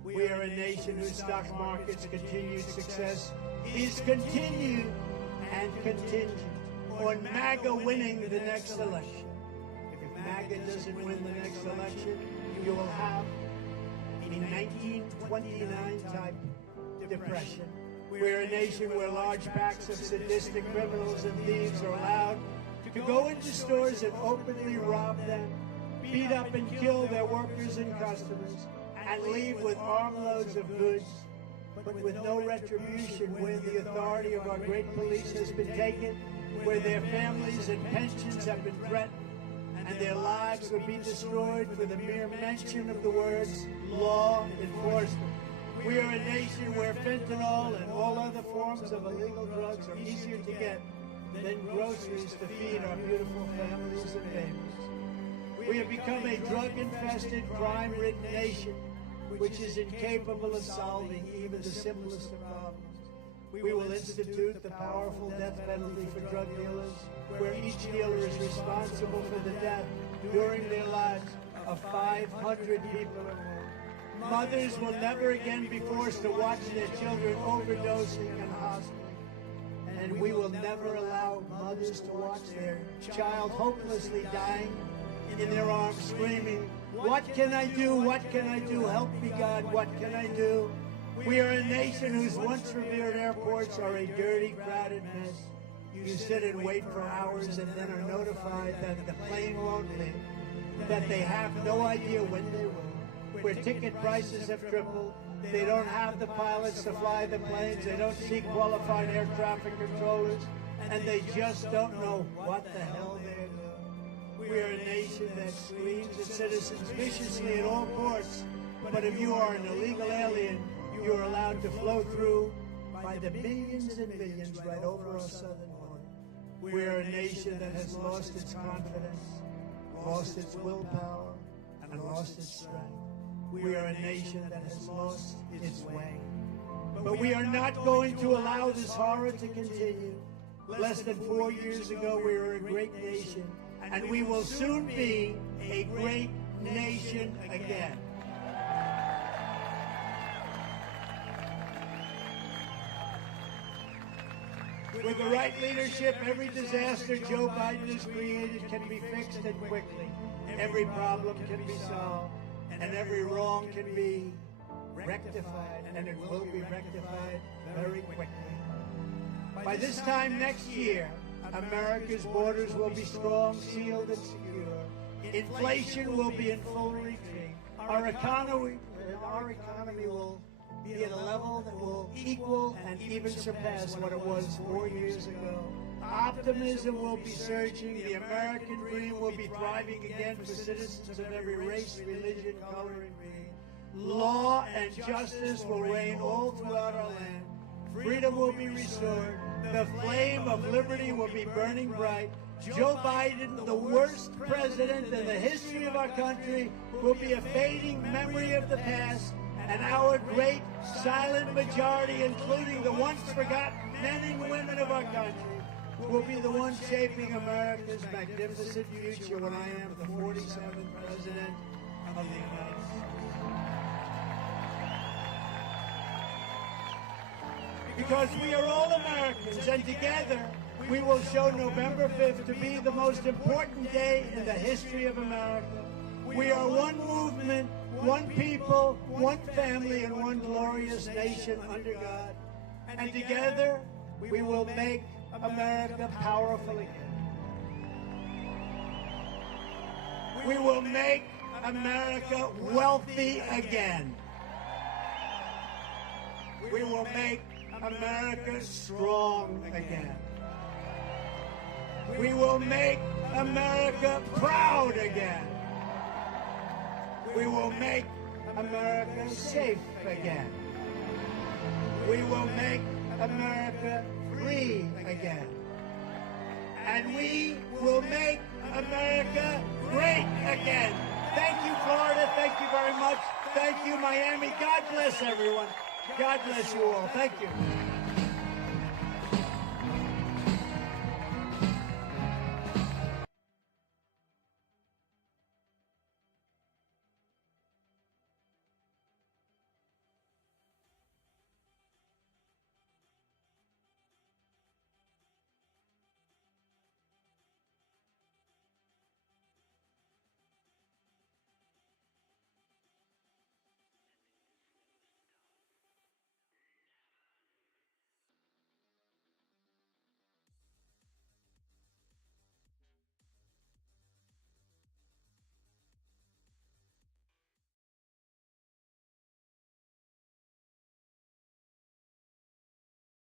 We are a nation whose stock market's continued success is continued and contingent on MAGA winning the next election. If MAGA doesn't win the next election, you will have a 1929 type depression. We're a nation where large packs of sadistic criminals and thieves are allowed to go into stores and openly rob them, beat up and kill their workers and customers, and leave with armloads of goods, but with no retribution when the authority of our great police has been taken, where their families and pensions have been threatened, and their lives would be destroyed for the mere mention of the words law enforcement. We are a nation where fentanyl and all other forms of illegal drugs are easier to get than groceries to feed our beautiful families and babies. We have become a drug-infested, crime-ridden nation, which is incapable of solving even the simplest of problems. We will institute the powerful death penalty for drug dealers, where each dealer is responsible for the death during their lives of 500 people or more. Mothers will never again be forced to watch their children overdosing in hospitals. And we will never allow mothers to watch their child hopelessly dying in their arms, screaming, "What can I do? What can I do? Help me, God, what can I do?" We are a nation whose once revered airports are a dirty, crowded mess. You sit and wait for hours and then are notified that the plane won't leave, that they have no idea when they will, where ticket prices have tripled. They don't have the pilots to fly the planes. They don't see qualified air traffic controllers, and they just don't know what the hell they're doing. We are a nation that screams at citizens viciously at all ports, but if you are an illegal alien, you are allowed to flow through by the millions and millions right over our southern border. We are a nation that has lost its confidence, lost its willpower, and lost its strength. We are a nation that has lost its way. But we are not going to allow this horror to continue. Less than 4 years ago, we were a great nation, and we will soon be a great nation again. With the right leadership, every disaster Joe Biden has created can be fixed and quickly. Every problem can be solved, and every wrong can be rectified, and it will be rectified very quickly. By this time next year, America's borders will be strong, sealed, and secure. Inflation will be in full retreat. Our economy will be at a level that will equal and even surpass what it was 4 years ago. Optimism will be surging. The American dream will be thriving again for citizens of every race, religion, color, and creed. Law and justice will reign all throughout our land. Freedom will be restored. The flame of liberty will be burning bright. Joe Biden, the worst president in the history of our country, will be a fading memory of the past, and our great silent majority, including the once forgotten men and women of our country, will be the ones shaping America's magnificent future when I am the 47th President of the United States. Because we are all Americans, and together we will show November 5th to be the most important day in the history of America. We are one movement, one people, one family, and one glorious nation under God. And together we will make America powerful again. We will make America wealthy again. We will make America strong again. We will make America proud again. We will make America safe again. We will make America free again. And we will make America great again. Thank you, Florida. Thank you very much. Thank you, Miami. God bless everyone. God bless you all. Thank you.